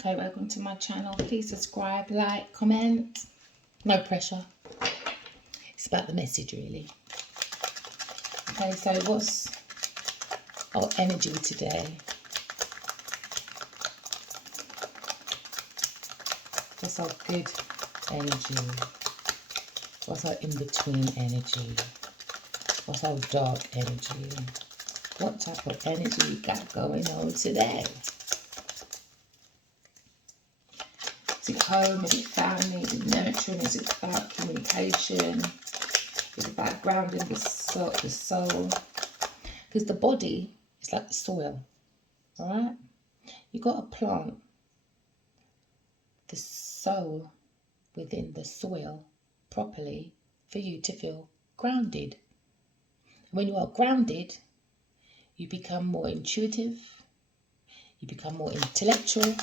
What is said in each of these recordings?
Okay, welcome to my channel. Please subscribe, like, comment. No pressure. It's about the message, really. Okay, so what's our energy today? What's our good energy? What's our in-between energy? What's our dark energy? What type of energy we got going on today? Is it home? Is it family? Is it nurturing? Is it about communication? Is it about grounding the soul? Because the body is like the soil, all right? You've got to plant the soul within the soil properly for you to feel grounded. When you are grounded, you become more intuitive, you become more intellectual,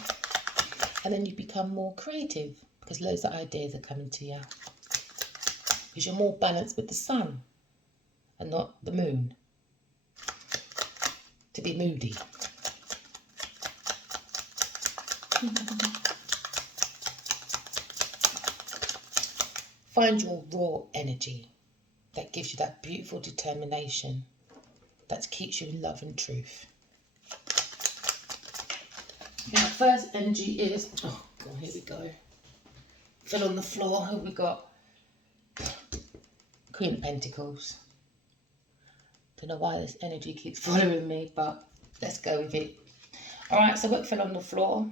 and then you become more creative because loads of ideas are coming to you. Because you're more balanced with the sun and not the moon. To be moody. Find your raw energy that gives you that beautiful determination that keeps you in love and truth. Now, first energy is, oh God, here we go. Fell on the floor. Here we got Queen of Pentacles. Don't know why this energy keeps following me, but let's go with it. All right, so what fell on the floor?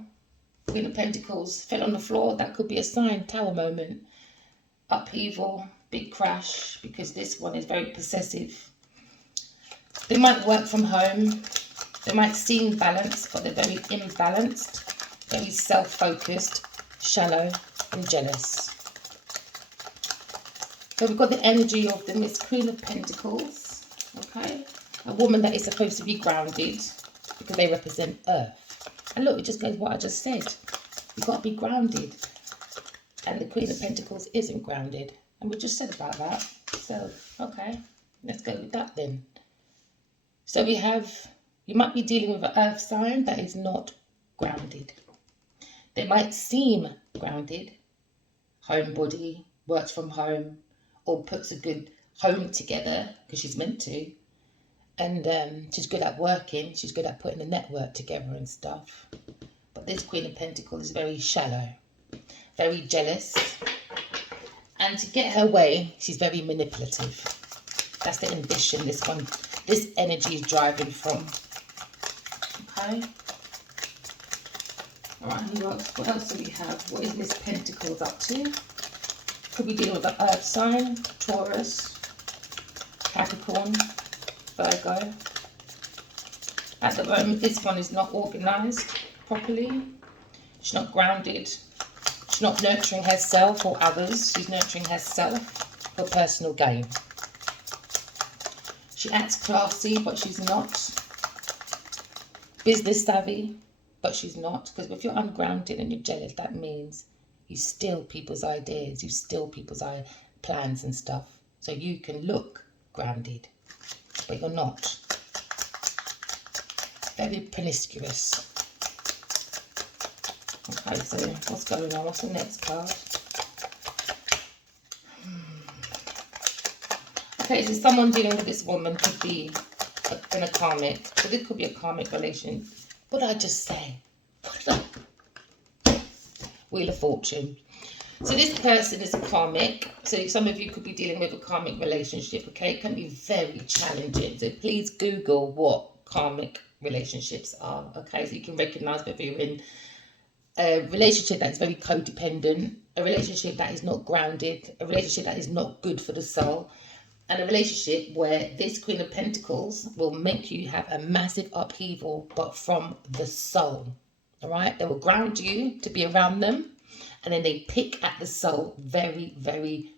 Queen of Pentacles fell on the floor. That could be a sign, Tower moment. Upheaval, big crash, because this one is very possessive. They might work from home. They might seem balanced, but they're very imbalanced, very self-focused, shallow and jealous. So we've got the energy of the Miss Queen of Pentacles, okay? A woman that is supposed to be grounded because they represent Earth. And look, it just goes what I just said. You've got to be grounded. And the Queen of Pentacles isn't grounded. And we just said about that. So, okay, let's go with that then. So we have, you might be dealing with an earth sign that is not grounded. They might seem grounded, homebody, works from home, or puts a good home together because she's meant to. And she's good at working, she's good at putting the network together and stuff. But this Queen of Pentacles is very shallow, very jealous. And to get her way, she's very manipulative. That's the ambition this energy is driving from. Okay. Alright, what else do we have? What is Miss Pentacles up to? Could be dealing with the earth sign, Taurus, Capricorn, Virgo. At the moment, this one is not organised properly. She's not grounded. She's not nurturing herself or others. She's nurturing herself for personal gain. She acts classy, but she's not. Business savvy, but she's not. Because if you're ungrounded and you're jealous, that means you steal people's ideas. You steal people's plans and stuff. So you can look grounded, but you're not. Very promiscuous. Okay, so what's going on? What's the next card? Okay, so someone dealing with this woman could be in a karmic. So this could be a karmic relation. What did I just say? Wheel of Fortune. So this person is a karmic. So some of you could be dealing with a karmic relationship, okay? It can be very challenging. So please Google what karmic relationships are, okay? So you can recognize whether you're in a relationship that is very codependent, a relationship that is not grounded, a relationship that is not good for the soul, and a relationship where this Queen of Pentacles will make you have a massive upheaval, but from the soul, all right? They will ground you to be around them, and then they pick at the soul very, very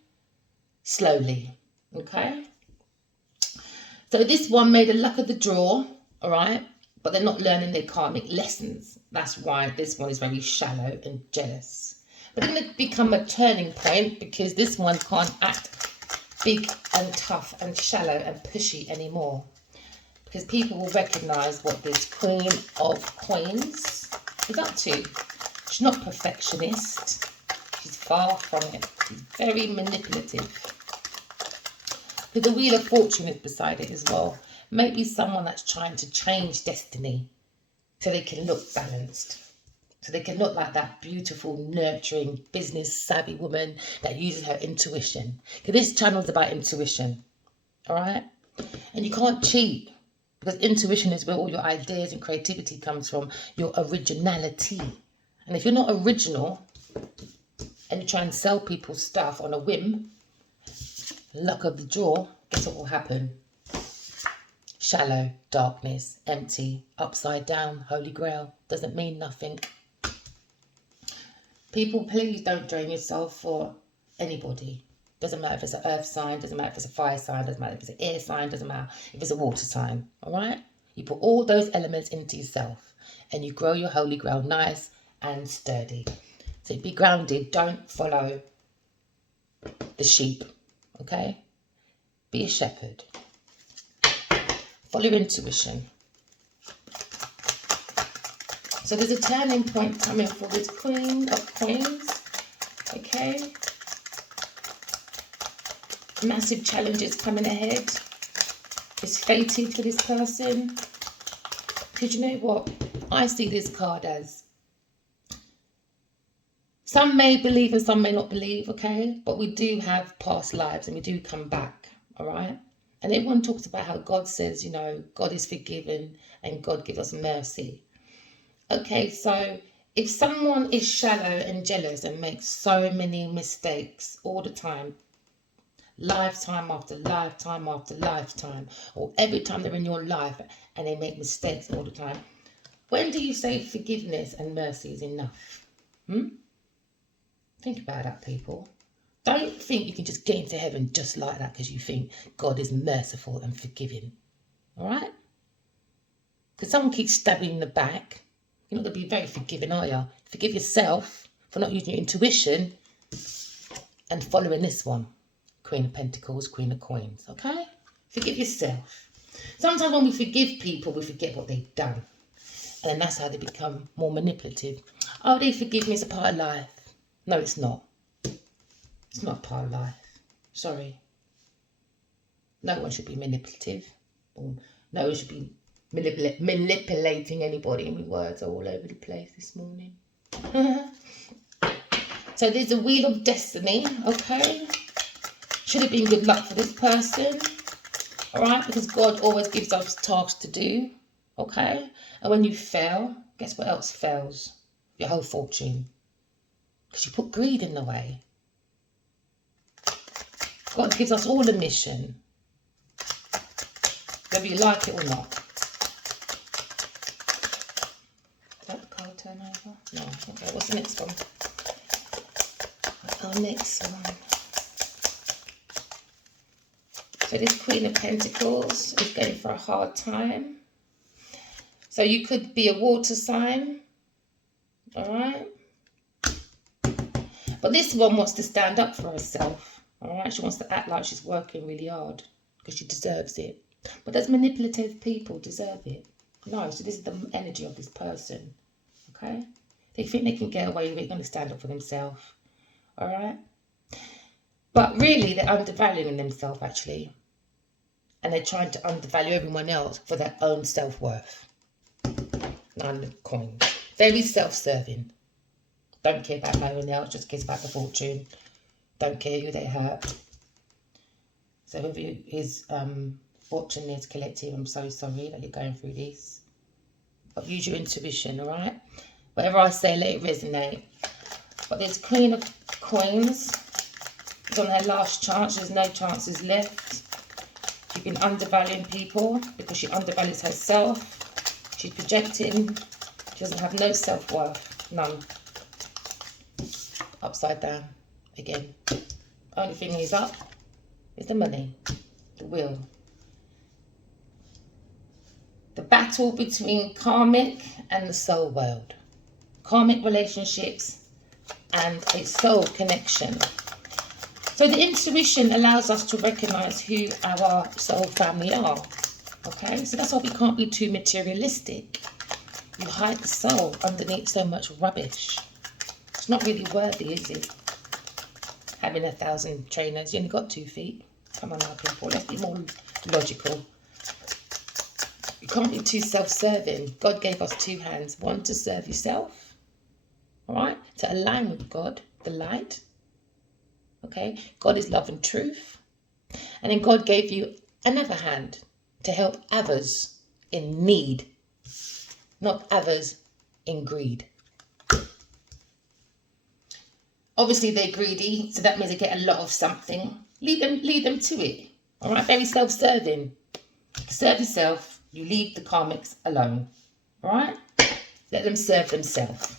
slowly, okay? So this one made a luck of the draw, all right? But they're not learning their karmic lessons. That's why this one is very shallow and jealous. But it's going to become a turning point because this one can't act big and tough and shallow and pushy anymore. Because people will recognise what this Queen of Coins is up to. She's not perfectionist. She's far from it. She's very manipulative. Because the Wheel of Fortune is beside it as well. Maybe someone that's trying to change destiny so they can look balanced. So they can look like that beautiful, nurturing, business-savvy woman that uses her intuition. Because this channel is about intuition. All right? And you can't cheat. Because intuition is where all your ideas and creativity comes from. Your originality. And if you're not original and you try and sell people stuff on a whim, luck of the draw, guess what will happen? Shallow, darkness, empty, upside down, holy grail. Doesn't mean nothing. People, please don't drain yourself for anybody. Doesn't matter if it's an earth sign, doesn't matter if it's a fire sign, doesn't matter if it's an air sign, doesn't matter if it's a water sign. All right? You put all those elements into yourself and you grow your holy grail nice and sturdy. So be grounded. Don't follow the sheep. Okay? Be a shepherd. Follow your intuition. So there's a turning point coming for this Queen of Coins. Okay? Massive challenges coming ahead. It's fated for this person. Because you know what? I see this card as some may believe and some may not believe, okay? But we do have past lives and we do come back, all right? And everyone talks about how God says, you know, God is forgiven and God gives us mercy. Okay, so if someone is shallow and jealous and makes so many mistakes all the time, lifetime after lifetime after lifetime, or every time they're in your life and they make mistakes all the time, when do you say forgiveness and mercy is enough? Think about that, people. Don't think you can just get into heaven just like that because you think God is merciful and forgiving. All right? Because someone keeps stabbing you in the back, you're not going to be very forgiving, are you? Forgive yourself for not using your intuition and following this one. Queen of Pentacles, Queen of Coins, okay? Forgive yourself. Sometimes when we forgive people, we forget what they've done. And then that's how they become more manipulative. Oh, they forgive me, it's a part of life. No, it's not. It's not part of life. Sorry. No one should be manipulative. Or no one should be manipulating anybody. My words are all over the place this morning. So there's a Wheel of Destiny, okay? Should have been good luck for this person. Alright? Because God always gives us tasks to do. Okay? And when you fail, guess what else fails? Your whole fortune. Because you put greed in the way. God gives us all a mission. Whether you like it or not. Did that card turn over? No. Okay, what's the next one? Our next one. So this Queen of Pentacles is going for a hard time. So you could be a water sign. Alright? But this one wants to stand up for herself. Alright? She wants to act like she's working really hard. Because she deserves it. But those manipulative people deserve it. No, so this is the energy of this person. Okay? They think they can get away with it. They're going to stand up for themselves. Alright? But really, they're undervaluing themselves, actually. And they're trying to undervalue everyone else for their own self-worth. 9 of Coins. Very self-serving. Don't care about no one else, just cares about the fortune. Don't care who they hurt. So whoever is watching this collective, I'm so sorry that you're going through this. But use your intuition, alright? Whatever I say, let it resonate. But there's Queen of Coins. She's on her last chance. There's no chances left. She's been undervaluing people because she undervalues herself. She's projecting. She doesn't have no self-worth. None. Upside down. Again. Only thing is up is the money. The will. The battle between karmic and the soul world. Karmic relationships and a soul connection. So the intuition allows us to recognize who our soul family are. Okay, so that's why we can't be too materialistic. You hide the soul underneath so much rubbish. It's not really worthy, is it? Having 1,000 trainers. You only got 2 feet. Come on now, people. Let's be more logical. You can't be too self-serving. God gave us 2 hands. One to serve yourself. Alright? To align with God, the light. Okay? God is love and truth. And then God gave you another hand to help others in need. Not others in greed. Obviously, they're greedy, so that means they get a lot of something. Lead them to it. All right, very self-serving. Serve yourself. You leave the karmics alone. All right, let them serve themselves.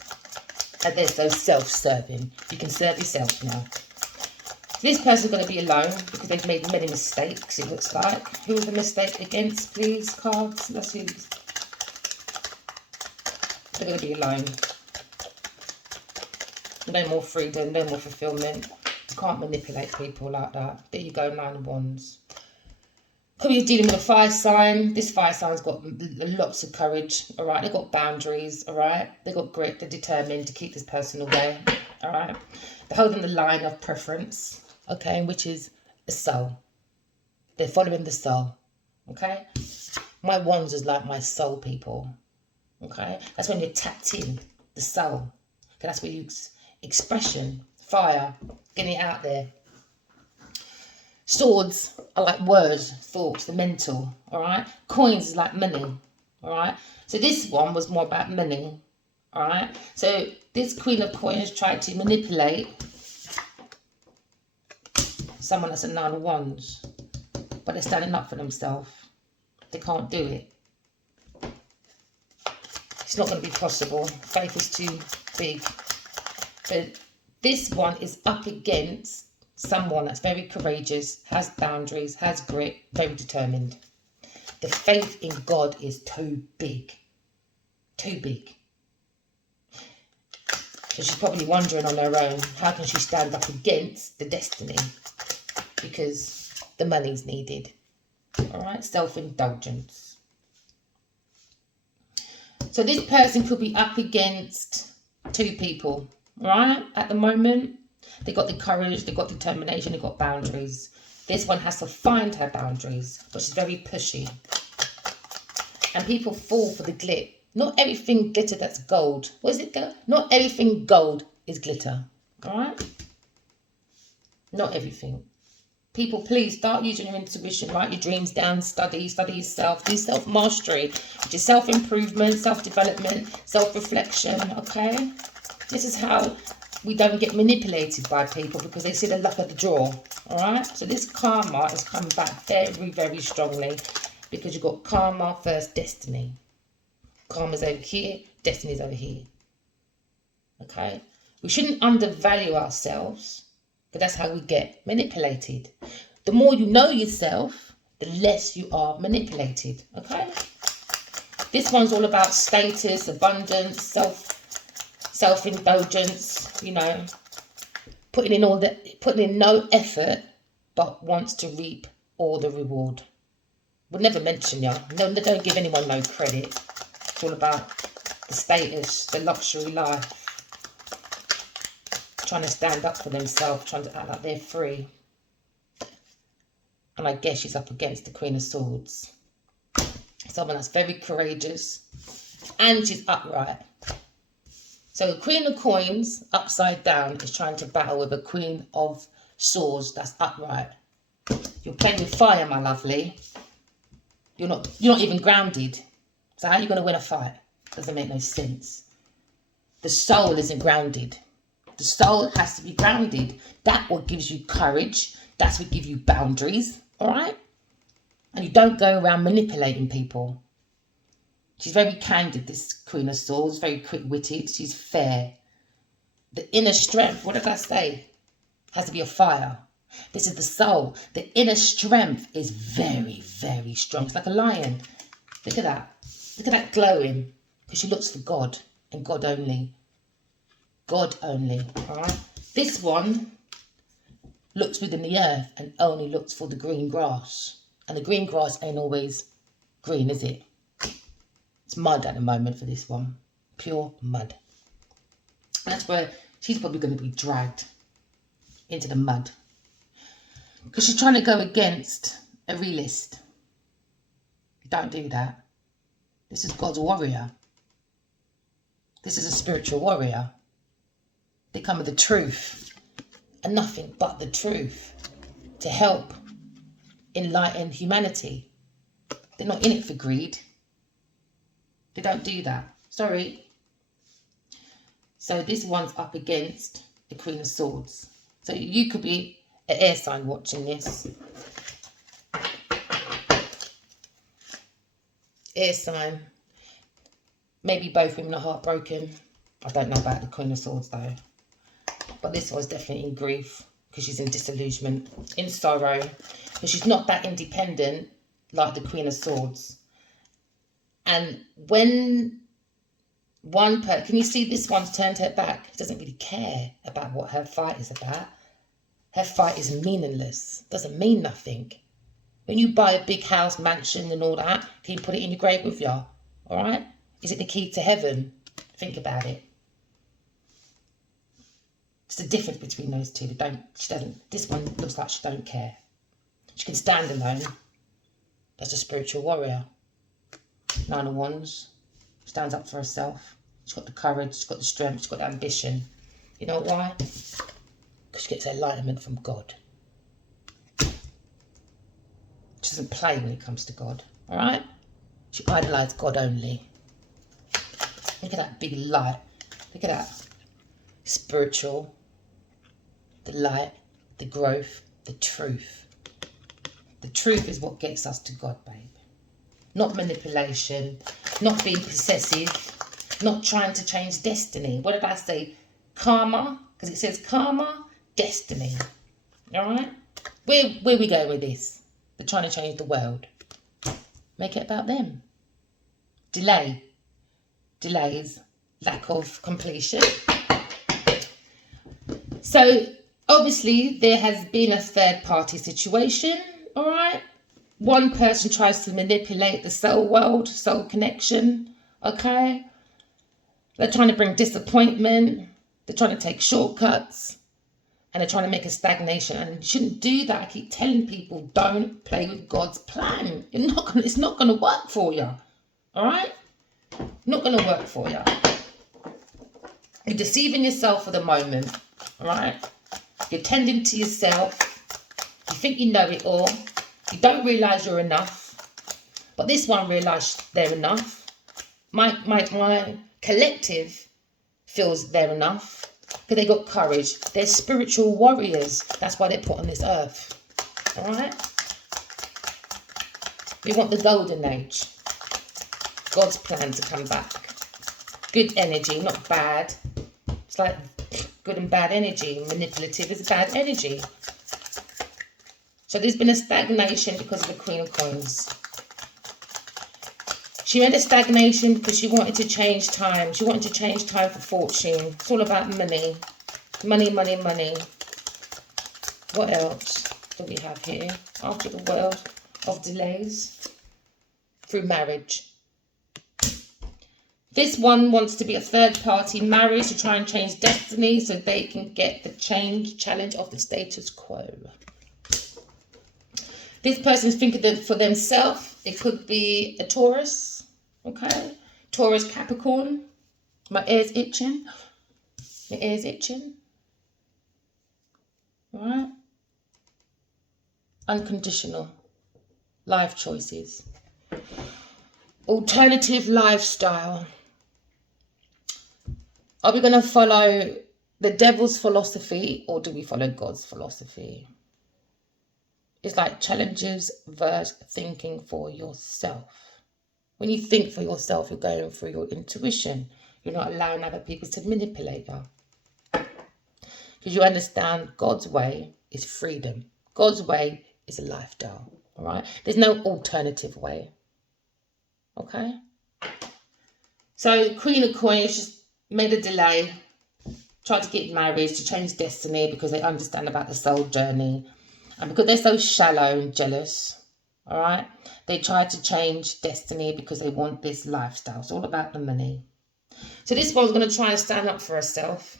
And they're so self-serving. You can serve yourself now. This person's going to be alone because they've made many mistakes. It looks like. Who was the mistake against, please, cards? Let's see. They're going to be alone. No more freedom, no more fulfillment. You can't manipulate people like that. There you go, 9 of Wands. Could be dealing with a fire sign. This fire sign's got lots of courage, all right? They've got boundaries, all right? They've got grit. They're determined to keep this person away, all right? They're holding the line of preference, okay, which is the soul. They're following the soul, okay? My Wands is like my soul, people, okay? That's when you're tapped in, the soul. Okay, that's where you... expression, fire, getting it out there. Swords are like words, thoughts, the mental, all right? Coins is like money, all right? So this one was more about money, all right? So this Queen of Coins tried to manipulate someone that's a 9 of Wands, but they're standing up for themselves. They can't do it. It's not going to be possible. Faith is too big. But this one is up against someone that's very courageous, has boundaries, has grit, very determined. The faith in God is too big. Too big. So she's probably wondering on her own, how can she stand up against the destiny? Because the money's needed. All right, self-indulgence. So this person could be up against 2 people. Right, at the moment, they got the courage, they got determination, they got boundaries. This one has to find her boundaries, but she's very pushy. And people fall for the glit. Not everything glitter that's gold. What is it, girl? Not everything gold is glitter. All right? Not everything. People, please start using your intuition, write your dreams down, study yourself, do self-mastery, which is self-improvement, self-development, self-reflection, okay? This is how we don't get manipulated by people, because they see the luck of the draw, all right? So this karma has come back very, very strongly, because you've got karma first destiny. Karma's over here, destiny's over here, okay? We shouldn't undervalue ourselves, but that's how we get manipulated. The more you know yourself, the less you are manipulated, okay? This one's all about status, abundance, self-indulgence, you know, putting in no effort, but wants to reap all the reward. Would never mention you. No, don't give anyone no credit. It's all about the status, the luxury life. Trying to stand up for themselves, trying to act like they're free. And I guess she's up against the Queen of Swords. Someone that's very courageous. And she's upright. So the Queen of Coins, upside down, is trying to battle with a Queen of Swords that's upright. You're playing with fire, my lovely. You're not even grounded. So how are you going to win a fight? Doesn't make no sense. The soul isn't grounded. The soul has to be grounded. That's what gives you courage. That's what gives you boundaries. All right? And you don't go around manipulating people. She's very candid, this Queen of Swords. Very quick-witted. She's fair. The inner strength, what did I say? Has to be a fire. This is the soul. The inner strength is very, very strong. It's like a lion. Look at that. Look at that glowing. Because she looks for God and God only. God only, all right? This one looks within the earth and only looks for the green grass. And the green grass ain't always green, is it? It's mud at the moment for this one. Pure mud. And that's where she's probably going to be dragged into the mud. Because she's trying to go against a realist. Don't do that. This is God's warrior. This is a spiritual warrior. They come with the truth and nothing but the truth to help enlighten humanity. They're not in it for greed. They don't do that. Sorry. So this one's up against the Queen of Swords. So you could be an air sign watching this. Air sign. Maybe both women are heartbroken. I don't know about the Queen of Swords though. But this one's definitely in grief because she's in disillusionment, in sorrow. But she's not that independent like the Queen of Swords. And when one person, can you see this one's turned her back? She doesn't really care about what her fight is about. Her fight is meaningless. Doesn't mean nothing. When you buy a big house, mansion and all that, can you put it in your grave with you? All right? Is it the key to heaven? Think about it. It's the difference between those two. She doesn't. This one looks like she don't care. She can stand alone. That's a spiritual warrior. Nine of Wands. Stands up for herself. She's got the courage. She's got the strength. She's got the ambition. You know why? Because she gets enlightenment from God. She doesn't play when it comes to God. All right? She idolises God only. Look at that big light. Look at that. Spiritual. The light. The growth. The truth. The truth is what gets us to God, babe. Not manipulation. Not being possessive. Not trying to change destiny. What did I say? Karma. Because it says karma, destiny. All right? Where we go with this? They're trying to change the world. Make it about them. Delay. Delays. Lack of completion. So, obviously, there has been a third party situation. All right? One person tries to manipulate the soul world, soul connection. Okay? They're trying to bring disappointment. They're trying to take shortcuts. And they're trying to make a stagnation. And you shouldn't do that. I keep telling people, don't play with God's plan. It's not going to work for you. All right? Not going to work for you. You're deceiving yourself for the moment. All right? You're tending to yourself. You think you know it all. You don't realise you're enough. But this one realised they're enough. My collective feels they're enough. Because they got courage. They're spiritual warriors. That's why they're put on this earth. All right? We want the golden age. God's plan to come back. Good energy, not bad. It's like good and bad energy. Manipulative is bad energy. So there's been a stagnation because of the Queen of Coins. She had a stagnation because she wanted to change time. She wanted to change time for fortune. It's all about money. Money, money, money. What else do we have here? After the world of delays. Through marriage. This one wants to be a third party marriage to try and change destiny so they can get the challenge of the status quo. This person's thinking that for themselves. It could be a Taurus. Okay, Taurus, Capricorn. My ear's itching. My ear's itching. All right. Unconditional. Life choices. Alternative lifestyle. Are we going to follow the devil's philosophy or do we follow God's philosophy? It's like challenges versus thinking for yourself. When you think for yourself, you're going through your intuition. You're not allowing other people to manipulate you. Because you understand God's way is freedom. God's way is a lifestyle. All right? There's no alternative way. Okay? So Queen of Coins just made a delay. Tried to get married, to change destiny because they understand about the soul journey. And because they're so shallow and jealous. All right, they try to change destiny because they want this lifestyle. It's all about the money. So this one's going to try and stand up for herself.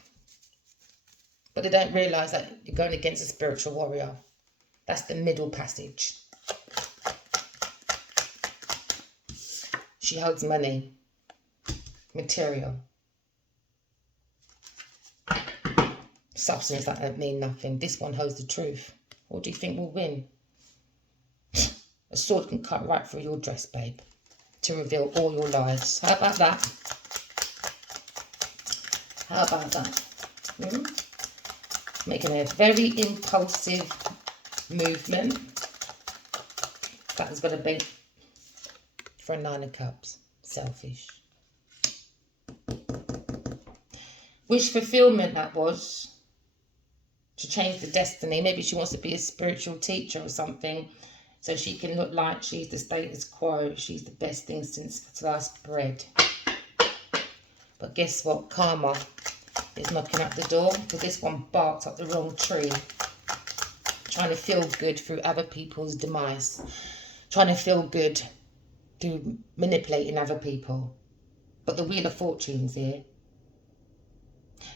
But they don't realise that you're going against a spiritual warrior. That's the middle passage. She holds money, material, substance that don't mean nothing. This one holds the truth. What do you think will win? A sword can cut right through your dress, babe, to reveal all your lies. How about that? How about that? Making a very impulsive movement. That is going to be for a 9 of Cups. Selfish. Wish fulfillment, that was. To change the destiny. Maybe she wants to be a spiritual teacher or something. So she can look like she's the status quo. She's the best thing since sliced bread. But guess what? Karma is knocking at the door. Because this one barked up the wrong tree. Trying to feel good through other people's demise. Trying to feel good through manipulating other people. But the Wheel of Fortune's here.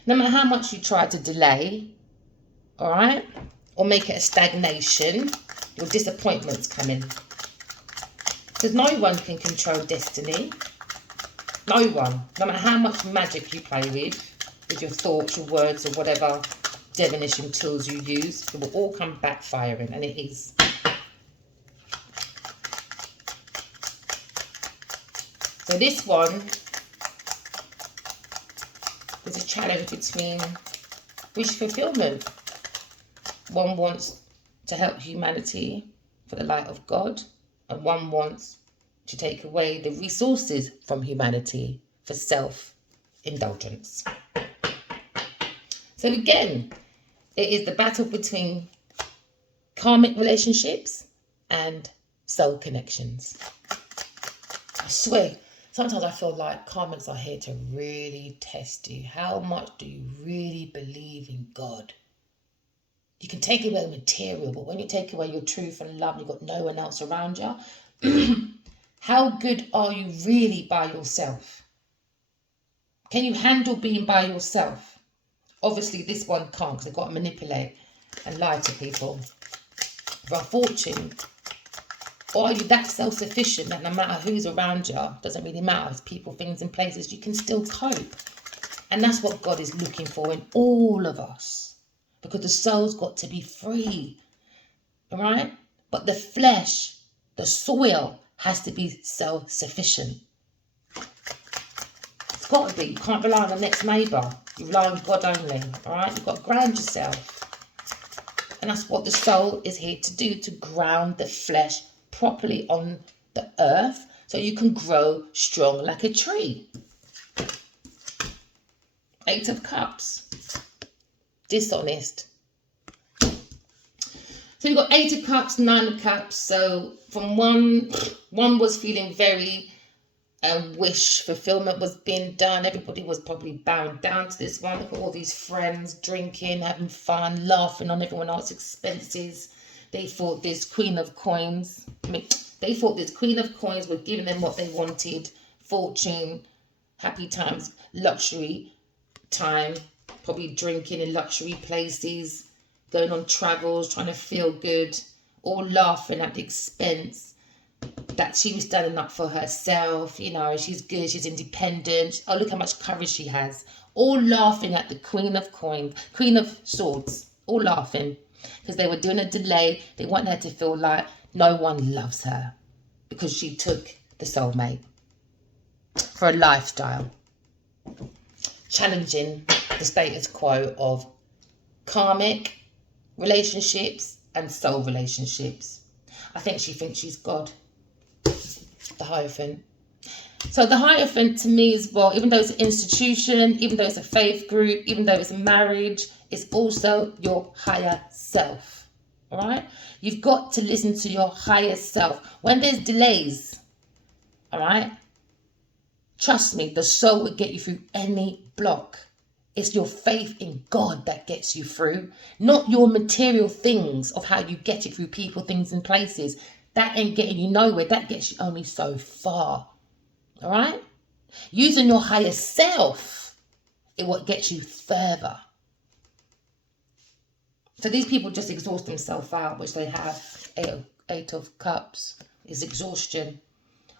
No matter how much you try to delay, alright, or make it a stagnation, your disappointment's coming. Because no one can control destiny. No one. No matter how much magic you play with your thoughts, your words, or whatever divination tools you use, it will all come backfiring, and it is. So this one, there's a challenge between wish fulfillment. One wants to help humanity for the light of God, and one wants to take away the resources from humanity for self-indulgence. So again, it is the battle between karmic relationships and soul connections. I swear, sometimes I feel like karmics are here to really test you. How much do you really believe in God? You can take away material, but when you take away your truth and love, you've got no one else around you. How good are you really by yourself? Can you handle being by yourself? Obviously, this one can't, because they've got to manipulate and lie to people for a fortune. Or are you that self-sufficient that no matter who's around you, doesn't really matter, it's people, things and places, you can still cope? And that's what God is looking for in all of us. Because the soul's got to be free. All right? But the flesh, the soil, has to be self-sufficient. It's got to be. You can't rely on the next neighbour. You rely on God only. All right? You've got to ground yourself. And that's what the soul is here to do, to ground the flesh properly on the earth so you can grow strong like a tree. 8 of Cups. Dishonest. So you've got 8 of Cups, 9 of Cups. So from one was feeling very wish fulfillment was being done. Everybody was probably bowing down to this one. Look at all these friends drinking, having fun, laughing on everyone else's expenses. They thought this Queen of Coins. They thought this Queen of Coins were giving them what they wanted. Fortune, happy times, luxury time. Probably drinking in luxury places, going on travels, trying to feel good, all laughing at the expense that she was standing up for herself. You know, she's good, she's independent. Oh, look how much courage she has. All laughing at the Queen of Coins, Queen of Swords, all laughing because they were doing a delay. They want her to feel like no one loves her because she took the soulmate for a lifestyle. Challenging the status quo of karmic relationships and soul relationships. I think she thinks she's God, the Hierophant. So the Hierophant to me is, well, even though it's an institution, even though it's a faith group, even though it's a marriage, it's also your higher self. All right? You've got to listen to your higher self. When there's delays, all right? Trust me, the soul will get you through any block. It's your faith in God that gets you through, not your material things of how you get it through people, things and places. That ain't getting you nowhere. That gets you only so far. All right? Using your higher self is what gets you further. So these people just exhaust themselves out, which they have. Eight of Cups is exhaustion.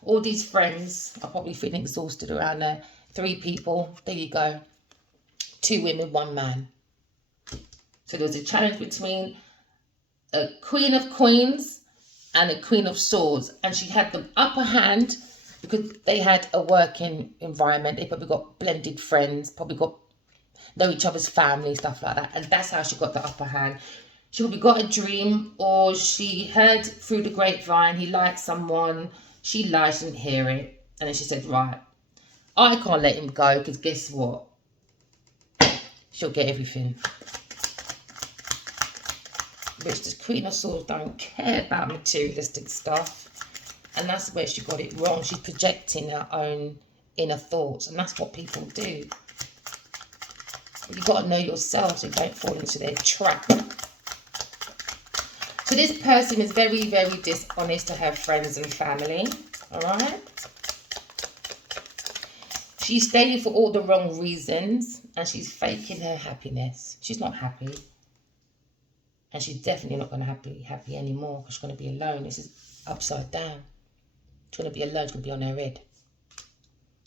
All these friends are probably feeling exhausted around there. 3 people. There you go. 2 women, 1 man. So there's a challenge between a Queen of Coins and a Queen of Swords. And she had the upper hand because they had a working environment. They probably got blended friends, probably got know each other's family, stuff like that. And that's how she got the upper hand. She probably got a dream, or she heard through the grapevine he liked someone. She lied, she didn't hear it. And then she said, right, I can't let him go because guess what? She'll get everything. Which the Queen of Swords don't care about materialistic stuff. And that's where she got it wrong. She's projecting her own inner thoughts. And that's what people do. But you've got to know yourself so you don't fall into their trap. So this person is very, very dishonest to her friends and family. Alright? She's staying for all the wrong reasons. And she's faking her happiness. She's not happy. And she's definitely not going to be happy anymore. Because she's going to be alone. This is upside down. She's going to be alone. She's going to be on her head.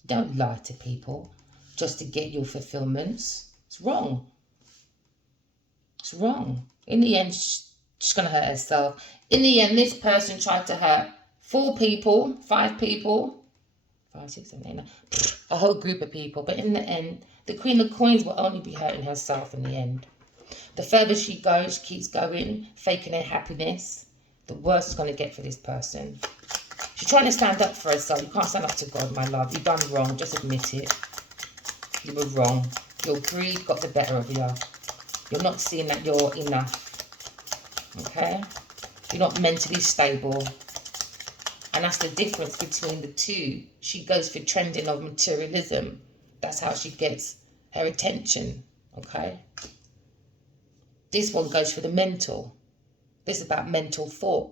Don't lie to people just to get your fulfillments. It's wrong. It's wrong. In the end, she's going to hurt herself. In the end, this person tried to hurt 4 people, 5 people, 5, 6, 7, 8, 9, a whole group of people. But in the end, the Queen of Coins will only be hurting herself in the end. The further she goes, she keeps going, faking her happiness, the worse it's going to get for this person. She's trying to stand up for herself. You can't stand up to God, my love. You've done wrong. Just admit it. You were wrong. Your greed got the better of you. You're not seeing that you're enough. Okay? You're not mentally stable. And that's the difference between the two. She goes for trending of materialism. That's how she gets her attention. Okay? This one goes for the mental. This is about mental thought.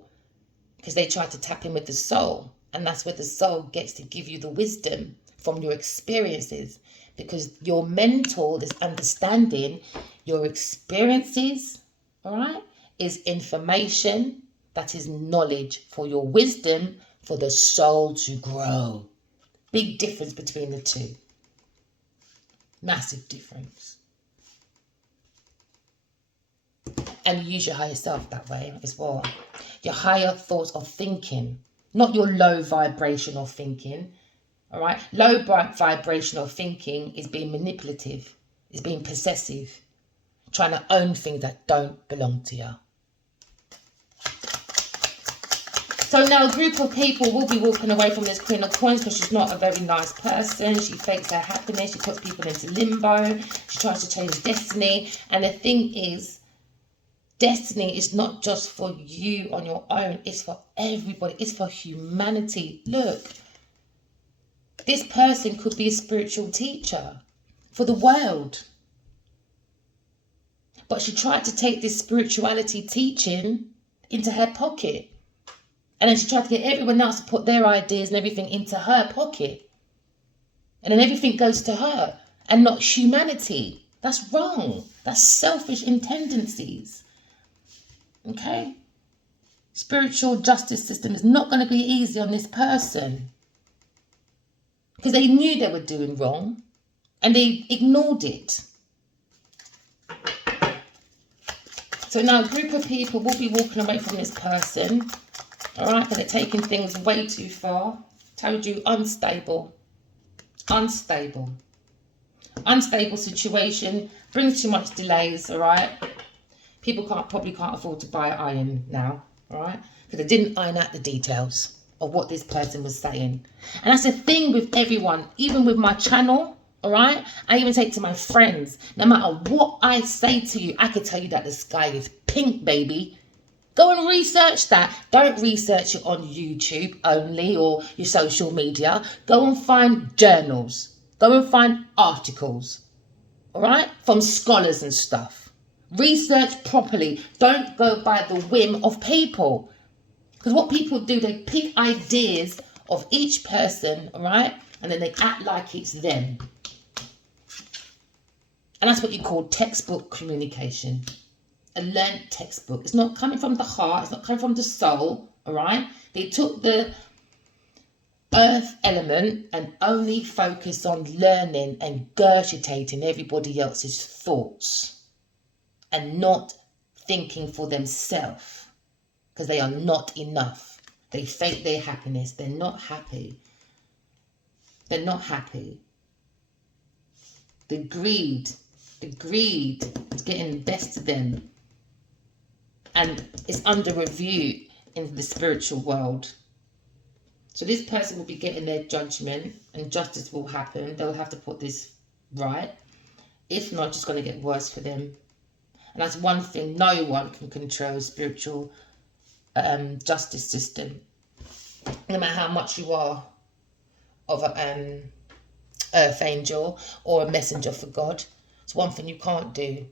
Because they try to tap in with the soul. And that's where the soul gets to give you the wisdom from your experiences. Because your mental is understanding your experiences. Alright? Is information. That is knowledge for your wisdom. For the soul to grow. Big difference between the two. Massive difference. And you use your higher self that way as well. Your higher thoughts of thinking. Not your low vibrational thinking. Alright? Low vibrational thinking is being manipulative. Is being possessive. Trying to own things that don't belong to you. So now a group of people will be walking away from this Queen of Coins because she's not a very nice person. She fakes her happiness. She puts people into limbo. She tries to change destiny. And the thing is, destiny is not just for you on your own. It's for everybody. It's for humanity. Look, this person could be a spiritual teacher for the world. But she tried to take this spirituality teaching into her pocket. And then she tried to get everyone else to put their ideas and everything into her pocket. And then everything goes to her and not humanity. That's wrong. That's selfish tendencies. Okay? Spiritual justice system is not going to be easy on this person. Because they knew they were doing wrong. And they ignored it. So now a group of people will be walking away from this person. Alright, because they're taking things way too far. Told you, unstable. Unstable. Unstable situation. Brings too much delays, alright? People probably can't afford to buy iron now, alright? Because they didn't iron out the details of what this person was saying. And that's the thing with everyone, even with my channel, alright? I even say it to my friends. No matter what I say to you, I can tell you that the sky is pink, baby. Go and research that. Don't research it on YouTube only or your social media. Go and find journals. Go and find articles. All right? From scholars and stuff. Research properly. Don't go by the whim of people. Because what people do, they pick ideas of each person, all right? And then they act like it's them. And that's what you call textbook communication. a learned textbook. It's not coming from the heart. It's not coming from the soul. All right. They took the earth element and only focus on learning and gurgitating everybody else's thoughts and not thinking for themselves, because they are not enough. They fake their happiness. They're not happy. They're not happy. The greed is getting the best of them, and it's under review in the spiritual world. So this person will be getting their judgment, and justice will happen. They'll have to put this right. If not, it's going to get worse for them. And that's one thing, no one can control spiritual justice system. No matter how much you are of an earth angel or a messenger for God, it's one thing you can't do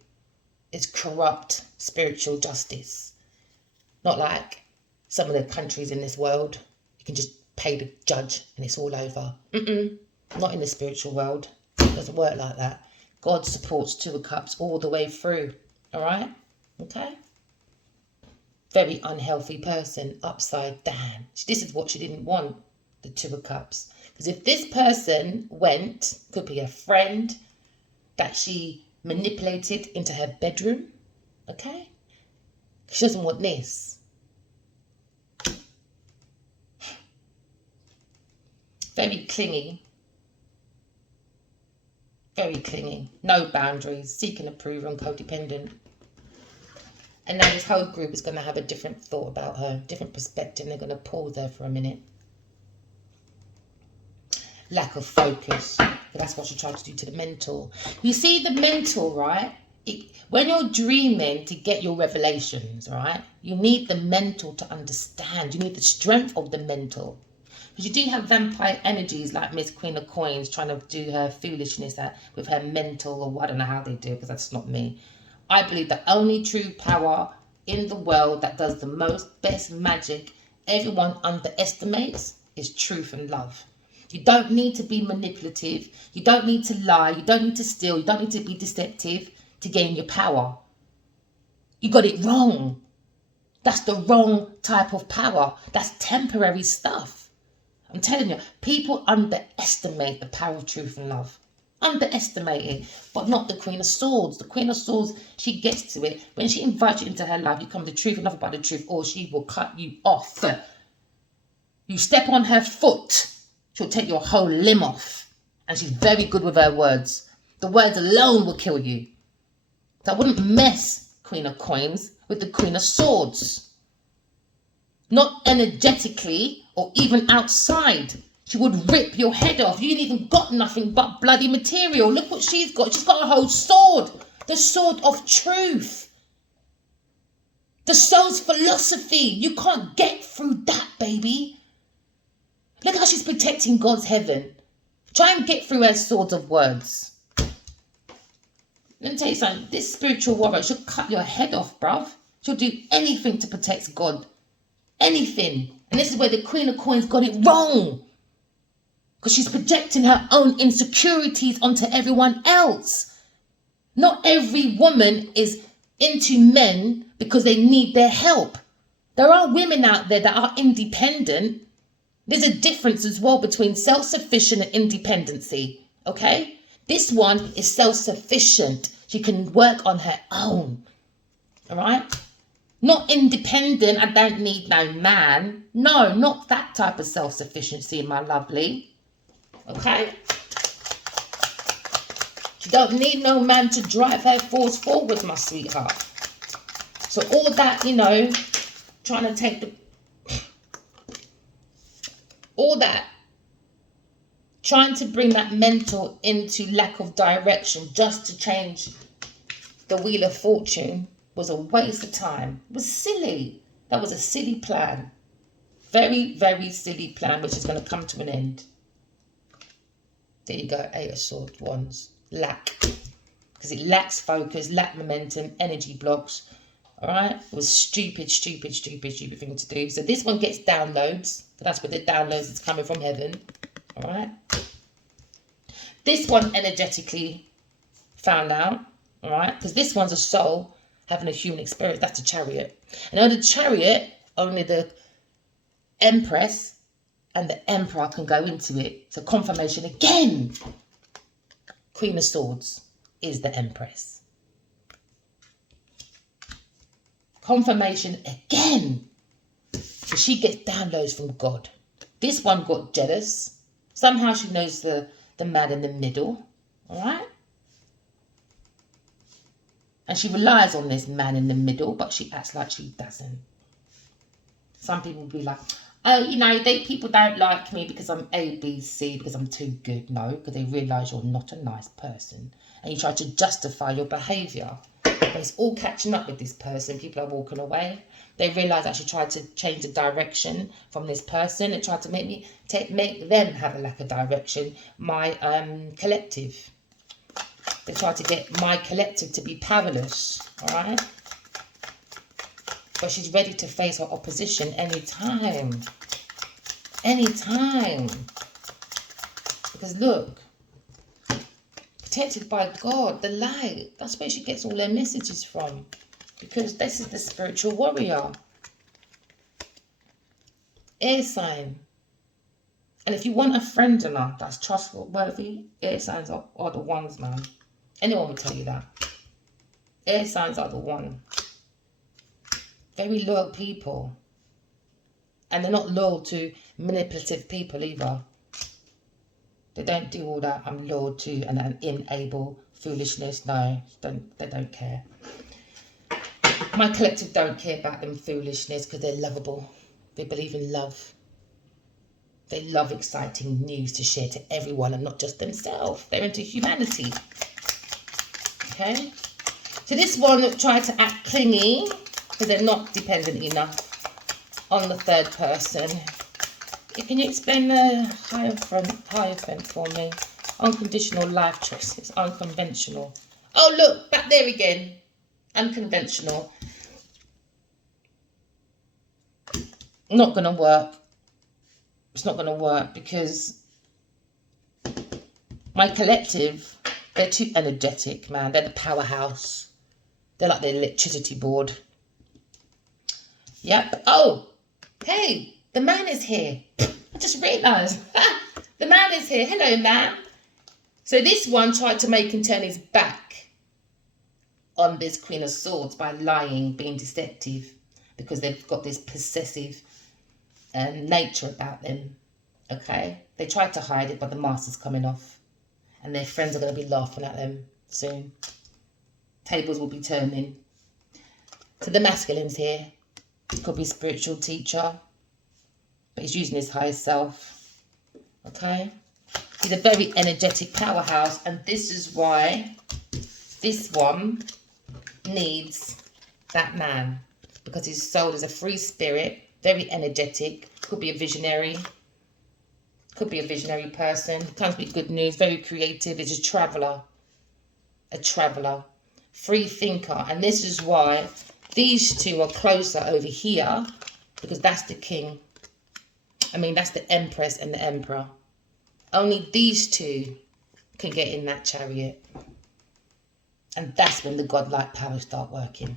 is corrupt spiritual justice. Not like some of the countries in this world. You can just pay the judge and it's all over. Not in the spiritual world. It doesn't work like that. God supports Two of Cups all the way through. All right? Okay? Very unhealthy person, upside down. This is what she didn't want, the Two of Cups. Because if this person went, could be a friend that she manipulated into her bedroom, okay? She doesn't want this. Very clingy. Very clingy. No boundaries. Seeking approval and codependent. And now this whole group is going to have a different thought about her. Different perspective. They're going to pause there for a minute. Lack of focus. But that's what she tried to do to the mental. You see the mental, right? When you're dreaming to get your revelations, right? You need the mental to understand. You need the strength of the mental. Because you do have vampire energies like Miss Queen of Coins trying to do her foolishness with her mental, or I don't know how they do it, because that's not me. I believe the only true power in the world that does the best magic everyone underestimates is truth and love. You don't need to be manipulative. You don't need to lie. You don't need to steal. You don't need to be deceptive to gain your power. You got it wrong. That's the wrong type of power. That's temporary stuff. I'm telling you, people underestimate the power of truth and love. Underestimate it, but not the Queen of Swords. The Queen of Swords, she gets to it. When she invites you into her life, you come to truth and love about the truth, or she will cut you off. You step on her foot, she'll take your whole limb off. And she's very good with her words. The words alone will kill you. So I wouldn't mess, Queen of Coins, with the Queen of Swords. Not energetically or even outside. She would rip your head off. You ain't even got nothing but bloody material. Look what she's got. She's got a whole sword. The sword of truth. The soul's philosophy. You can't get through that, baby. Look how she's protecting God's heaven. Try and get through her swords of words. Let me tell you something. This spiritual warrior, she'll cut your head off, bruv. She'll do anything to protect God. Anything. And this is where the Queen of Coins got it wrong. Because she's projecting her own insecurities onto everyone else. Not every woman is into men because they need their help. There are women out there that are independent. There's a difference as well between self-sufficient and independency. Okay? This one is self-sufficient. She can work on her own. Alright? Not independent. I don't need no man. No, not that type of self-sufficiency, my lovely. Okay? She don't need no man to drive her force forward, my sweetheart. So all that, you know, trying to take the... all that, trying to bring that mental into lack of direction just to change the Wheel of Fortune was a waste of time. It was silly. That was a silly plan. Very, very silly plan, which is going to come to an end. There you go, 8 of Swords, Wands. Lack. Because it lacks focus, lack momentum, energy blocks. Alright? It was stupid thing to do. So this one gets downloads. That's where the downloads is coming from heaven. Alright? This one energetically found out. Alright? Because this one's a soul. having a human experience. That's a chariot. And on the chariot, only the Empress and the Emperor can go into it. So confirmation again. Queen of Swords is the Empress. Confirmation again. So she gets downloads from God. This one got jealous. Somehow she knows the man in the middle. Alright? And she relies on this man in the middle, but she acts like she doesn't. Some people will be like, oh, you know, people don't like me because I'm A, B, C, because I'm too good. No, because they realise you're not a nice person. And you try to justify your behaviour. But it's all catching up with this person. People are walking away. They realise that she tried to change the direction from this person. It tried to make them have a lack of direction. My collective. They tried to get my collective to be powerless. Alright? But she's ready to face her opposition anytime. Anytime. Because look, protected by God, the light. That's where she gets all her messages from. Because this is the spiritual warrior. Air sign. And if you want a friend in her that's trustworthy, air signs are the ones, man. Anyone will tell you that. Air signs are the one. Very loyal people. And they're not loyal to manipulative people either. They don't do all that I'm loyal to and I'm unable foolishness. No, they don't care. My collective don't care about them foolishness because they're lovable. They believe in love. They love exciting news to share to everyone and not just themselves. They're into humanity. Okay? So this one tried to act clingy because they're not dependent enough on the third person. Can you explain the Hierophant for me? Unconditional life choices. Unconventional. Oh, look, back there again. Unconventional. Not going to work. It's not going to work because my collective, they're too energetic, man. They're the powerhouse. They're like the electricity board. Yep. Oh, hey, the man is here. I just realised. The man is here. Hello, man. So this one tried to make him turn his back on this Queen of Swords by lying, being deceptive, because they've got this possessive nature about them. Okay? They tried to hide it, but the mask's coming off. And their friends are going to be laughing at them soon. Tables will be turning. So the masculine's here. Could be spiritual teacher. But he's using his higher self. Okay? He's a very energetic powerhouse. And this is why this one needs that man. Because his soul is a free spirit. Very energetic. Could be a visionary. Could be a visionary person. Comes with good news. Very creative. He's a traveller. A traveller. Free thinker. And this is why these two are closer over here. Because that's the king. I mean, that's the Empress and the Emperor. Only these two can get in that chariot. And that's when the godlike powers start working.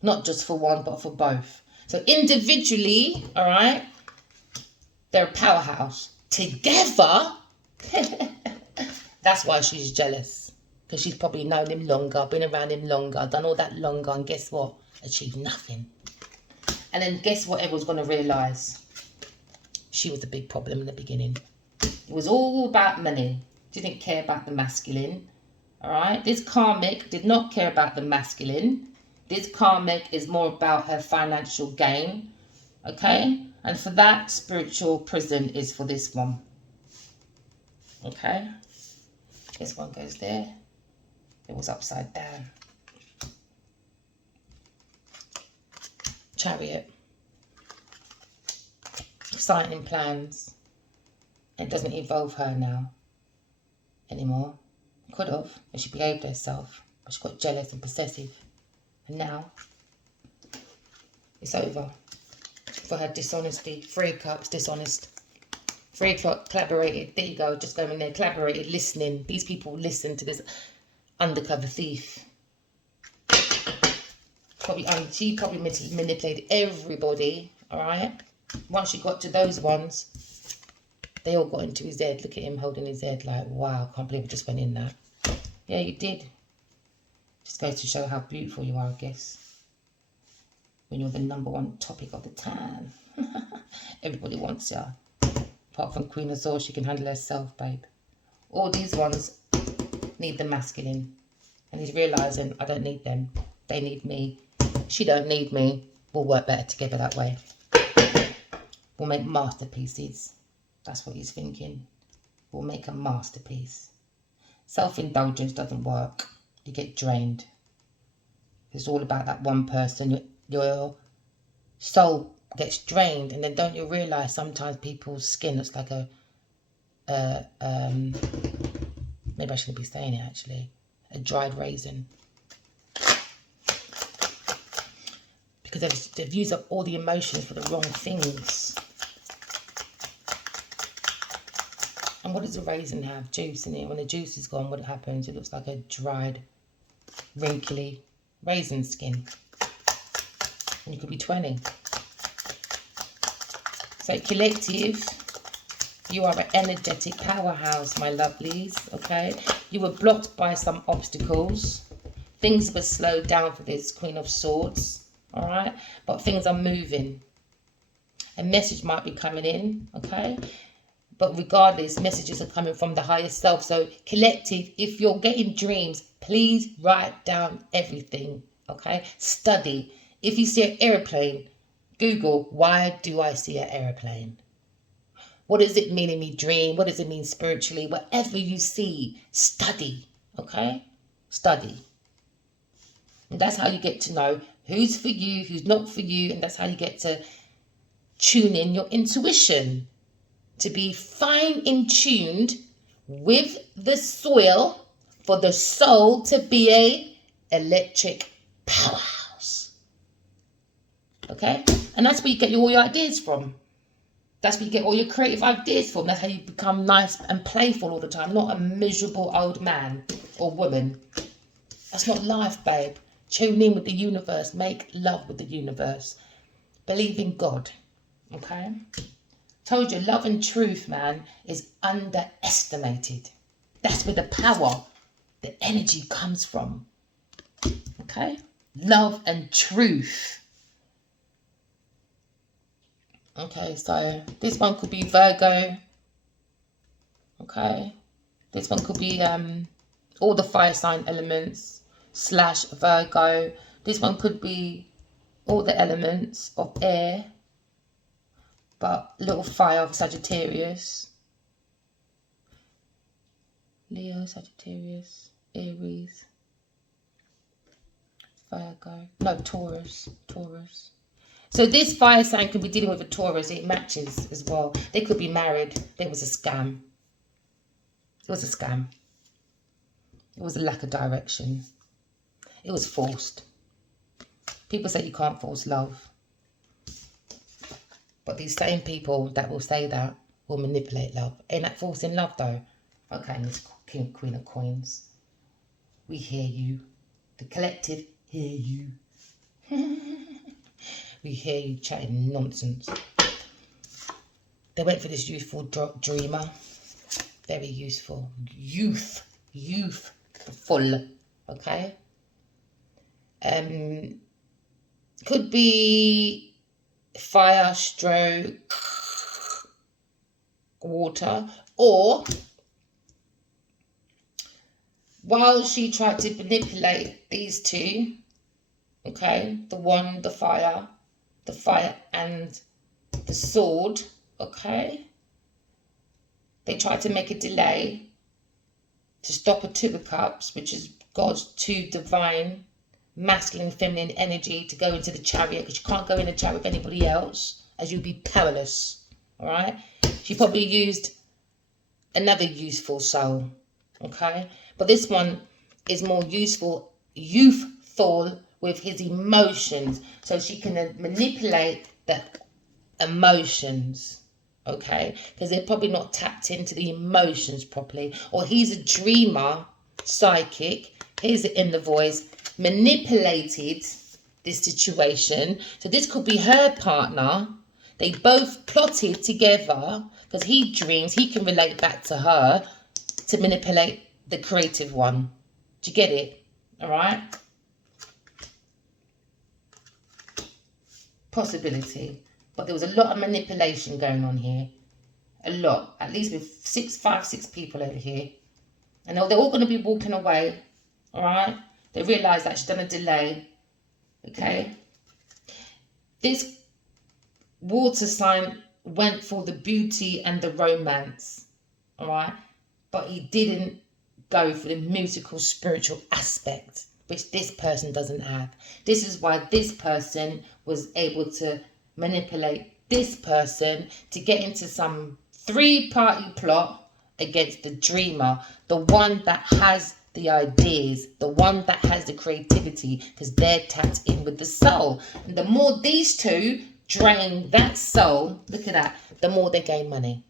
Not just for one, but for both. So individually, all right, they're a powerhouse. Together, that's why she's jealous. Because she's probably known him longer, been around him longer, done all that longer, and guess what? Achieved nothing. And then guess what everyone's going to realise? She was the big problem in the beginning. It was all about money. Didn't care about the masculine. All right? This karmic did not care about the masculine. This karmic is more about her financial gain. Okay? And for that, spiritual prison is for this one. Okay? This one goes there. It was upside down. Chariot. Exciting plans. It doesn't involve her now anymore. Could have if she behaved herself, but she got jealous and possessive. And now it's over for her dishonesty. 3 cups, dishonest. 3 o'clock, collaborated. There you go, just going there, collaborated, listening. These people listen to this undercover thief. She probably manipulated everybody, all right? Once she got to those ones, they all got into his head. Look at him holding his head like, wow, I can't believe I just went in that. Yeah, you did. Just goes to show how beautiful you are, I guess. When you're the #1 topic of the town. Everybody wants you. Apart from Queen of Swords, she can handle herself, babe. All these ones need the masculine. And he's realising, I don't need them. They need me. She don't need me. We'll work better together that way. We'll make masterpieces. That's what he's thinking. We'll make a masterpiece. Self-indulgence doesn't work. You get drained. It's all about that one person. Your soul gets drained, and then don't you realise sometimes people's skin looks like maybe I shouldn't be saying it actually, a dried raisin. Because they've used up all the emotions for the wrong things. And what does a raisin have? Juice in it. When the juice is gone, what happens? It looks like a dried, wrinkly raisin skin. And you could be 20. So collective, you are an energetic powerhouse, my lovelies, okay? You were blocked by some obstacles. Things were slowed down for this Queen of Swords, all right? But things are moving. A message might be coming in, okay? But regardless, messages are coming from the higher self. So collective, if you're getting dreams, please write down everything, okay? Study. If you see an airplane, Google, why do I see an airplane? What does it mean in me dream? What does it mean spiritually? Whatever you see, study, okay? Study. And that's how you get to know who's for you, who's not for you. And that's how you get to tune in your intuition. To be fine in tuned with the soil for the soul to be a electric powerhouse. Okay? And that's where you get all your ideas from. That's where you get all your creative ideas from. That's how you become nice and playful all the time. Not a miserable old man or woman. That's not life, babe. Tune in with the universe. Make love with the universe. Believe in God. Okay? Told you, love and truth, man, is underestimated. That's where the power, the energy comes from. Okay? Love and truth. Okay, so this one could be Virgo. Okay. This one could be all the fire sign elements / Virgo. This one could be all the elements of air, but little fire of Sagittarius. Leo, Sagittarius, Aries, Virgo. No, Taurus. So this fire sign could be dealing with a Taurus. It matches as well. They could be married. It was a scam. It was a scam. It was a lack of direction. It was forced. People say you can't force love. But these same people that will say that will manipulate love. Ain't that forcing love though? Okay, Miss Queen of Coins. We hear you. The collective hear you. We hear you chatting nonsense. They went for this youthful dreamer. Very useful. Youthful. Okay? Could be fire stroke water, or while she tried to manipulate these two, okay, the fire and the sword, okay, they tried to make a delay to stop a 2 of Cups, which is God's 2 divine masculine feminine energy, to go into the chariot, because you can't go in a chariot with anybody else, as you'll be powerless. All right, she probably used another useful soul, okay, but this one is more youthful with his emotions, so she can manipulate the emotions, okay, because they're probably not tapped into the emotions properly, or he's a dreamer, psychic, here's it in the voice, manipulated this situation. So this could be her partner. They both plotted together because he dreams he can relate back to her to manipulate the creative one. Do you get it? All right. Possibility. But there was a lot of manipulation going on here. A lot. At least with 6 people over here. And they're all going to be walking away. All right. They realise that she's done a delay. Okay. This water sign went for the beauty and the romance. All right. But he didn't go for the musical, spiritual aspect, which this person doesn't have. This is why this person was able to manipulate this person to get into some three-party plot against the dreamer, the one that has the ideas, the one that has the creativity, because they're tapped in with the soul. And the more these two drain that soul, look at that, the more they gain money.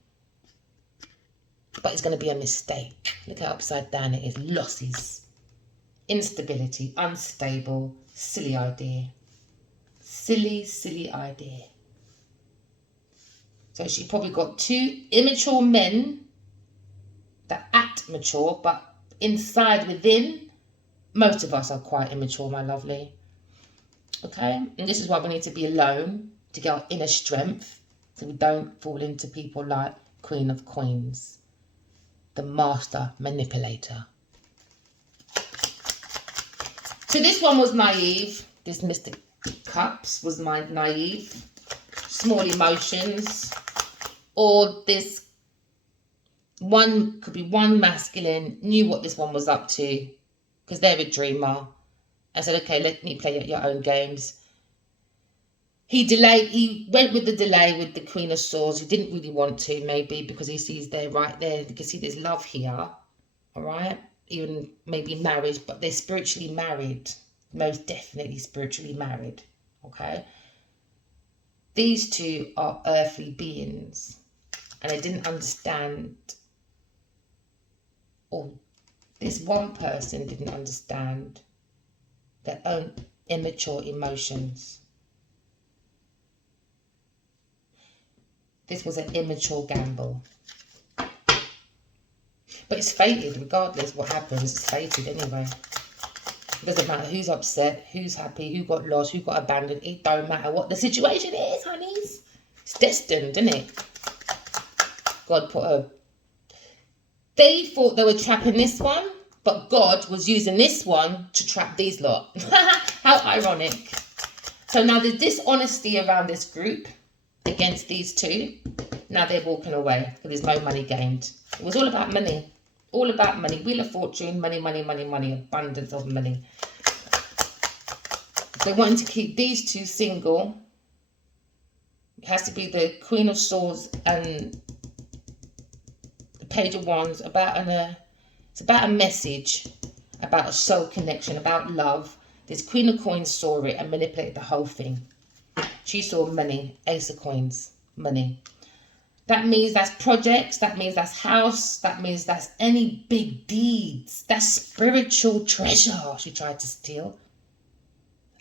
But it's going to be a mistake. Look how upside down it is. Losses, instability, unstable, silly idea. Silly idea. So she probably got two immature men that act mature, but inside within, most of us are quite immature, my lovely. Okay? And this is why we need to be alone to get our inner strength so we don't fall into people like Queen of Coins, the master manipulator. So this one was naive. This Mr. Cups was my naive. Small emotions. Or this one could be one masculine, knew what this one was up to because they're a dreamer. I said, okay, let me play at your own games. He went with the delay with the Queen of Swords. He didn't really want to, maybe, because he sees there, right there. You can see there's love here, all right? Even maybe marriage, but they're spiritually married. Most definitely spiritually married, okay? These two are earthly beings, and they didn't understand, or this one person didn't understand their own immature emotions. This was an immature gamble. But it's fated, regardless what happens, it's fated anyway. It doesn't matter who's upset, who's happy, who got lost, who got abandoned. It don't matter what the situation is, honeys. It's destined, isn't it? God put a... They thought they were trapping this one, but God was using this one to trap these lot. How ironic. So now there's dishonesty around this group against these two. Now they're walking away because there's no money gained. It was all about money. All about money. Wheel of Fortune, money, money, money, money. Abundance of money. They wanted to keep these two single. It has to be the Queen of Swords and the Page of Wands. It's about a message, about a soul connection, about love. This Queen of Coins saw it and manipulated the whole thing. She saw money, Ace of Coins, money. That means that's projects, that means that's house, that means that's any big deeds. That's spiritual treasure she tried to steal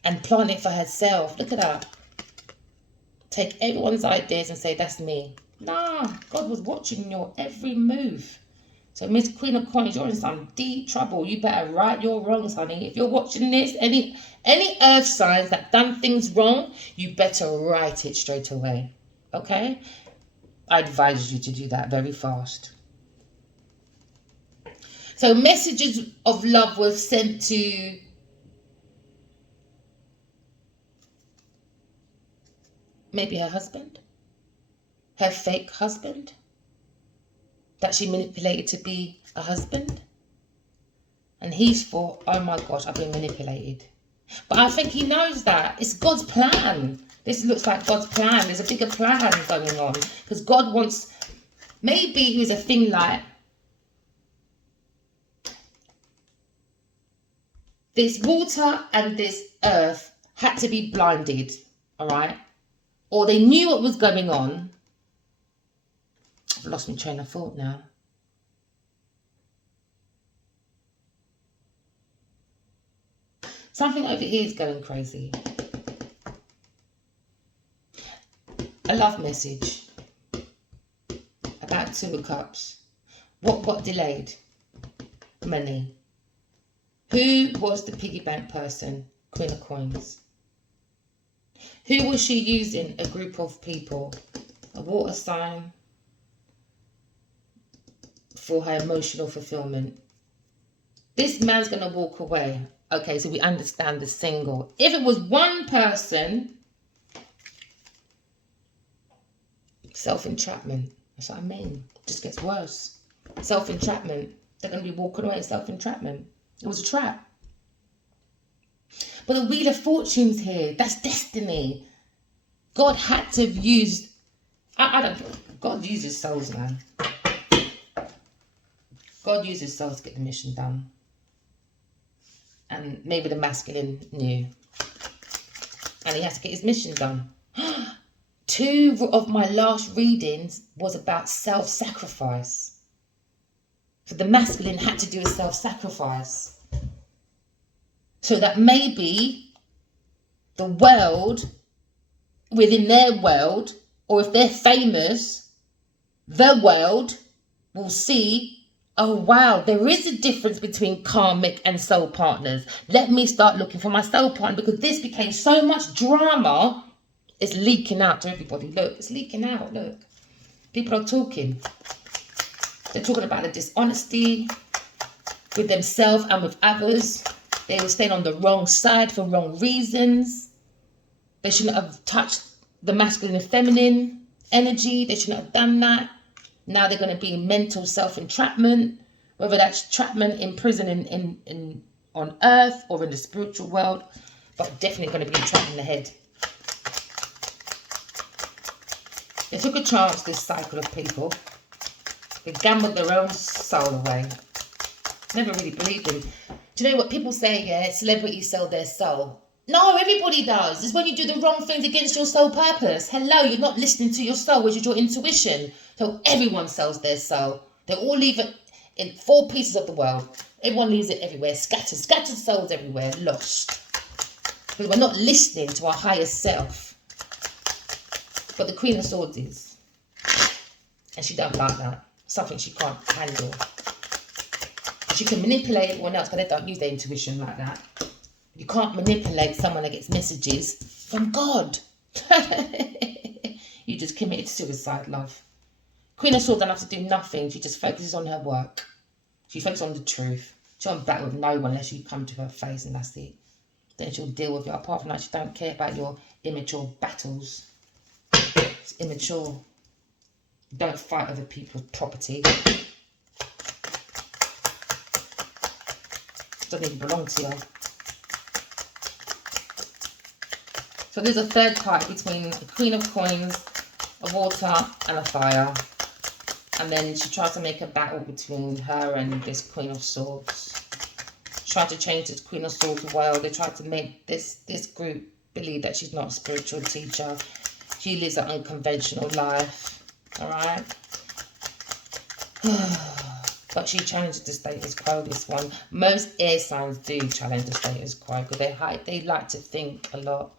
and plant it for herself. Look at that. Take everyone's ideas and say, that's me. Nah, God was watching your every move. So Miss Queen of Coins, you're in some deep trouble. You better right your wrongs, honey. If you're watching this, any earth signs that done things wrong, you better right it straight away. Okay? I advise you to do that very fast. So messages of love were sent to maybe her husband, her fake husband, that she manipulated to be a husband. And he's thought, oh my gosh, I've been manipulated. But I think he knows that. It's God's plan. This looks like God's plan. There's a bigger plan going on. Because God wants, maybe it was a thing like, this water and this earth had to be blinded, all right? Or they knew what was going on. I've lost my train of thought now. Something over here is going crazy. A love message about 2 of Cups. What delayed? Money. Who was the piggy bank person? Queen of Coins. Who was she using? A group of people. A water sign. For her emotional fulfillment. This man's going to walk away. Okay, so we understand the single. If it was one person, self-entrapment. That's what I mean. It just gets worse. Self-entrapment. They're going to be walking away. Self-entrapment. It was a trap. But the Wheel of Fortune's here. That's destiny. God had to have used... I don't... God uses souls, man. God uses souls to get the mission done. And maybe the masculine knew. And he has to get his mission done. 2 of my last readings was about self-sacrifice. So the masculine had to do a self-sacrifice. So that maybe the world, within their world, or if they're famous, the world will see, oh wow, there is a difference between karmic and soul partners. Let me start looking for my soul partner, because this became so much drama. It's leaking out to everybody. Look, it's leaking out. Look, people are talking. They're talking about the dishonesty with themselves and with others. They were staying on the wrong side for wrong reasons. They shouldn't have touched the masculine and feminine energy. They shouldn't have done that. Now they're going to be in mental self-entrapment, whether that's entrapment in prison in on earth or in the spiritual world, but definitely going to be entrapped in the head. They took a chance, this cycle of people. They gambled their own soul away. Never really believed in. Do you know what people say, yeah, celebrities sell their soul? No, everybody does. It's when you do the wrong things against your soul purpose. Hello, you're not listening to your soul, which is your intuition. So everyone sells their soul. They all leave it in 4 pieces of the world. Everyone leaves it everywhere. Scattered souls everywhere. Lost. Because we're not listening to our higher self. But the Queen of Swords is. And she don't like that. Something she can't handle. She can manipulate everyone else, but they don't use their intuition like that. You can't manipulate someone that gets messages from God. You just committed suicide, love. Queen of Swords don't have to do nothing. She just focuses on her work. She focuses on the truth. She won't battle with no one unless you come to her face, and that's it. Then she'll deal with you. Apart from that, she don't care about your immature battles. It's immature. Don't fight over people's property. Doesn't even belong to you. So there's a third party between the Queen of Coins, a water and a fire. And then she tries to make a battle between her and this Queen of Swords. She tried to change this Queen of Swords world. They tried to make this group believe that she's not a spiritual teacher. She lives an unconventional life. Alright? But she challenged the status quo, this one. Most air signs do challenge the status quo because they like to think a lot.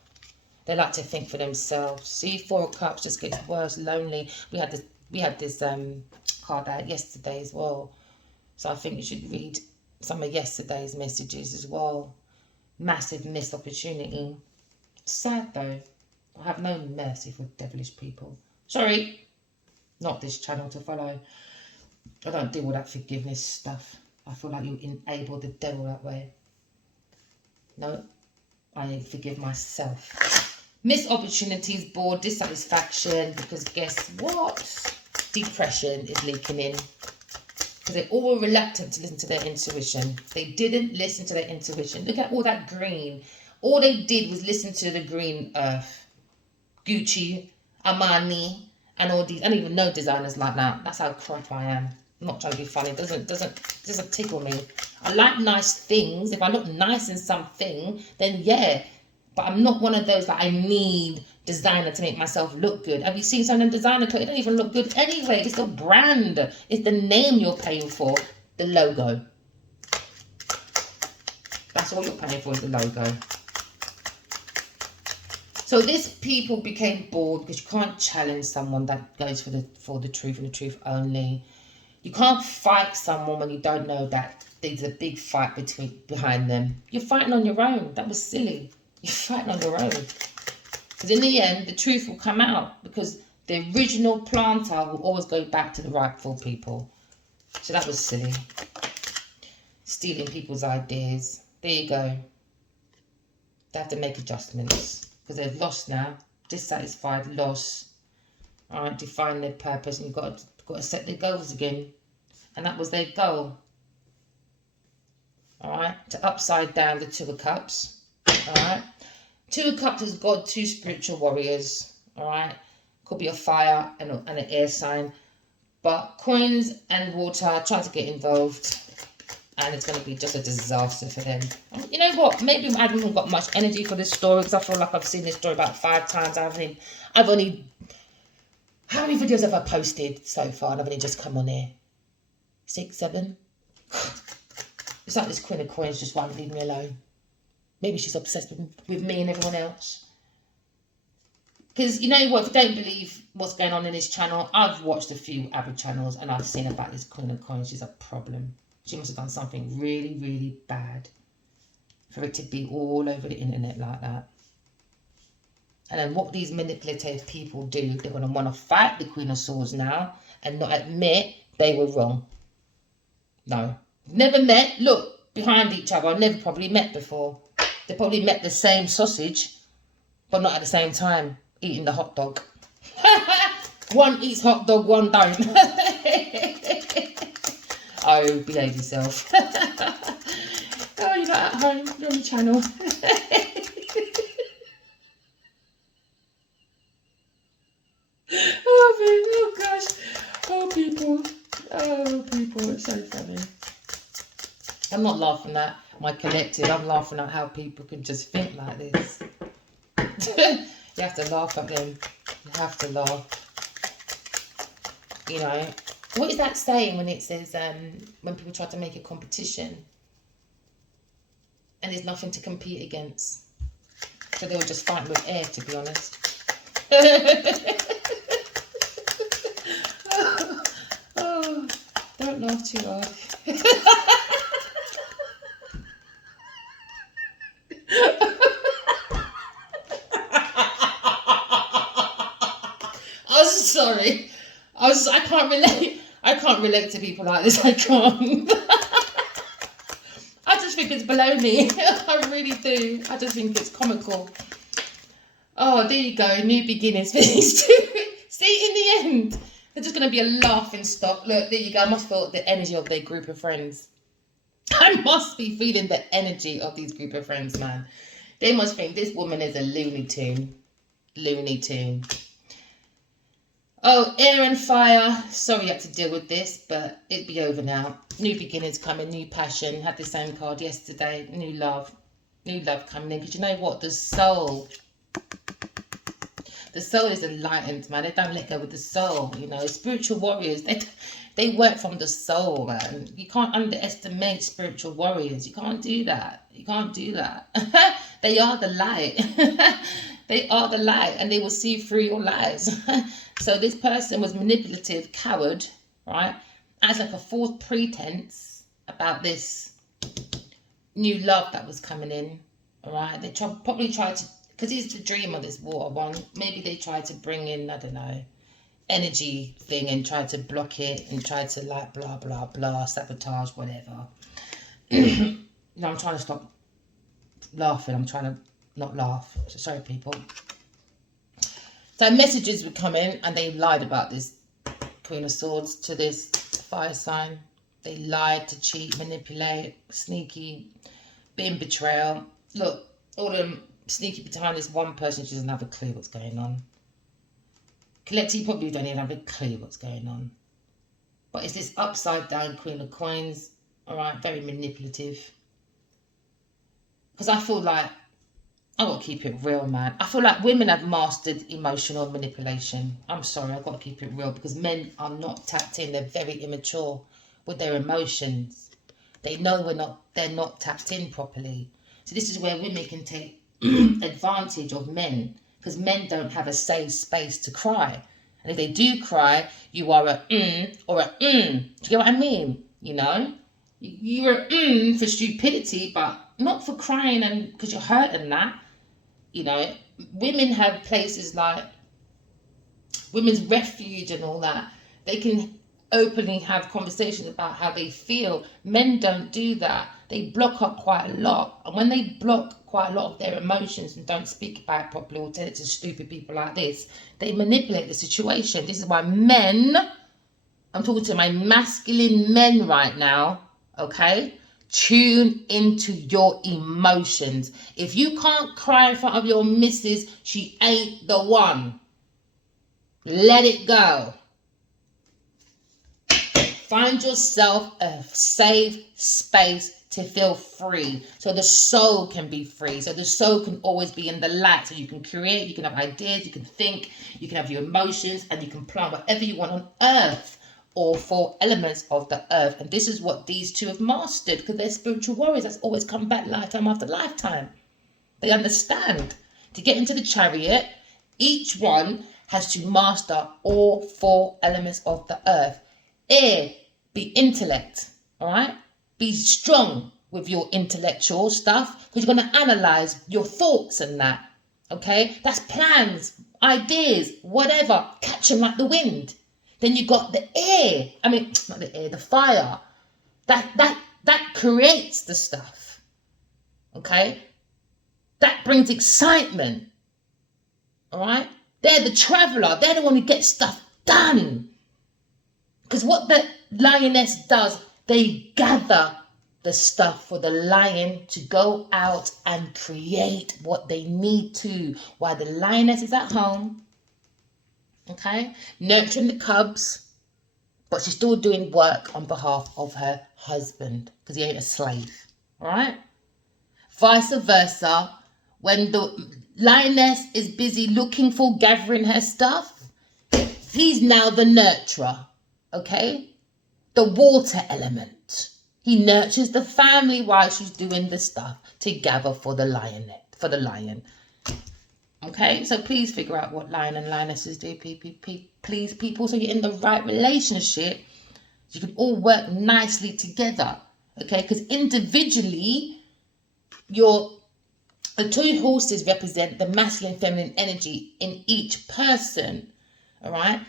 They like to think for themselves. See, 4 of Cups just gets worse, lonely. We had this card out yesterday as well. So I think you should read some of yesterday's messages as well. Massive missed opportunity. Sad though. I have no mercy for devilish people. Sorry, not this channel to follow. I don't deal with that forgiveness stuff. I feel like you enable the devil that way. No, I forgive myself. Missed opportunities, bored, dissatisfaction, because guess what? Depression is leaking in. Because they're all reluctant to listen to their intuition. They didn't listen to their intuition. Look at all that green. All they did was listen to the green earth. Gucci, Armani, and all these. I don't even know designers like that. That's how crap I am. I'm not trying to be funny. It doesn't tickle me. I like nice things. If I look nice in something, then yeah. But I'm not one of those that I need designer to make myself look good. Have you seen some of them designer clothes? It don't even look good anyway. It's the brand. It's the name you're paying for. The logo. That's so what you're paying for is the logo. So this people became bored because you can't challenge someone that goes for the truth and the truth only. You can't fight someone when you don't know that there's a big fight behind them. You're fighting on your own. That was silly. You're fighting on your own. Because in the end, the truth will come out. Because the original planter will always go back to the rightful people. So that was silly. Stealing people's ideas. There you go. They have to make adjustments. Because they've lost now. Dissatisfied, lost. Alright, define their purpose. And you've got to set their goals again. And that was their goal. Alright, to upside down the Two of Cups. Alright. Two of Cups has got two spiritual warriors. Alright. Could be a fire and an air sign. But coins and water try to get involved. And it's going to be just a disaster for them. You know what? Maybe I haven't got much energy for this story. Because I feel like I've seen this story about 5 times. I've only... How many videos have I posted so far? And I've only just come on here. 6, 7? It's like this Queen of Coins just won't leave me alone. Maybe she's obsessed with me and everyone else. Because, you know what, if you don't believe what's going on in this channel, I've watched a few other channels and I've seen about this Queen of Coins. She's a problem. She must have done something really, really bad for it to be all over the internet like that. And then what these manipulative people do, they're going to want to fight the Queen of Swords now and not admit they were wrong. No. Never met. Look, behind each other. Never probably met before. They probably met the same sausage, but not at the same time, eating the hot dog. One eats hot dog, one don't. Oh, behave yourself. Oh, you're not at home. You're on the channel. Oh gosh. Oh people. Oh people, it's so funny. I'm not laughing at my collective, I'm laughing at how people can just think like this. You have to laugh at them. You have to laugh. You know, what is that saying when it says when people try to make a competition and there's nothing to compete against? So they were just fighting with air, to be honest. Oh, don't laugh too hard. I'm sorry. I can't relate. I can't relate to people like this. I can't. I just think it's baloney. I really do. I just think it's comical. Oh, there you go. New beginnings for these two. See, in the end, they're just going to be a laughing stock. Look, there you go. I must feel the energy of their group of friends. I must be feeling the energy of these group of friends, man. They must think this woman is a Looney Tune. Looney Tune. Oh, air and fire. Sorry you had to deal with this, but it'll be over now. New beginnings coming, new passion. Had the same card yesterday. New love. New love coming in. Because you know what? The soul is enlightened, man. They don't let go with the soul, you know. Spiritual warriors, they work from the soul, man. You can't underestimate spiritual warriors. You can't do that. You can't do that. They are the light. They are the light, and they will see through your lies. So this person was manipulative, coward, right? As like a false pretense about this new love that was coming in, all right? They probably tried to, because he's the dreamer, this water one. Maybe they tried to bring in, I don't know, energy thing and tried to block it and tried to like blah, blah, blah, sabotage, whatever. No, I'm trying to stop laughing. I'm trying to not laugh. So sorry, people. So messages would come in and they lied about this Queen of Swords to this fire sign. They lied to cheat, manipulate, sneaky, being betrayal. Look, all of them sneaky behind this one person. She doesn't have a clue what's going on. Collective probably don't even have a clue what's going on. But it's this upside down Queen of Coins. Alright, very manipulative. Because I feel like, I've got to keep it real, man. I feel like women have mastered emotional manipulation. I'm sorry, I've got to keep it real. Because men are not tapped in. They're very immature with their emotions. They know they're not tapped in properly. So this is where women can take advantage of men, because men don't have a safe space to cry. And if they do cry, you are a or a Do you get what I mean? You know, you're a for stupidity, but not for crying and because you're hurting that. You know, women have places like women's refuge and all that. They can openly have conversations about how they feel. Men don't do that. They block up quite a lot. And when they block quite a lot of their emotions and don't speak about it properly, or tell it to stupid people like this, they manipulate the situation. This is why men, I'm talking to my masculine men right now, okay? Tune into your emotions. If you can't cry in front of your missus, she ain't the one. Let it go. Find yourself a safe space to feel free, so the soul can be free, so the soul can always be in the light, so you can create, you can have ideas, you can think, you can have your emotions, and you can plant whatever you want on earth, or 4 elements of the earth. And this is what these two have mastered, because they're spiritual warriors that's always come back lifetime after lifetime. They understand. To get into the chariot, each one has to master all 4 elements of the earth. Air, be intellect, all right? Be strong with your intellectual stuff, because you're going to analyze your thoughts and that, okay? That's plans, ideas, whatever. Catch them like the wind. Then you got the air. I mean, not the air, the fire. That creates the stuff, okay? That brings excitement, all right? They're the traveler. They're the one who gets stuff done. Because what the lioness does, they gather the stuff for the lion to go out and create what they need to. While the lioness is at home, okay, nurturing the cubs, but she's still doing work on behalf of her husband, because he ain't a slave, all right? Vice versa, when the lioness is busy looking for, gathering her stuff, he's now the nurturer. Okay, the water element. He nurtures the family while she's doing the stuff to gather for the lion. Okay, so please figure out what lion and lionesses do, please, people, so you're in the right relationship. You can all work nicely together. Okay, because individually, the 2 horses represent the masculine and feminine energy in each person. All right.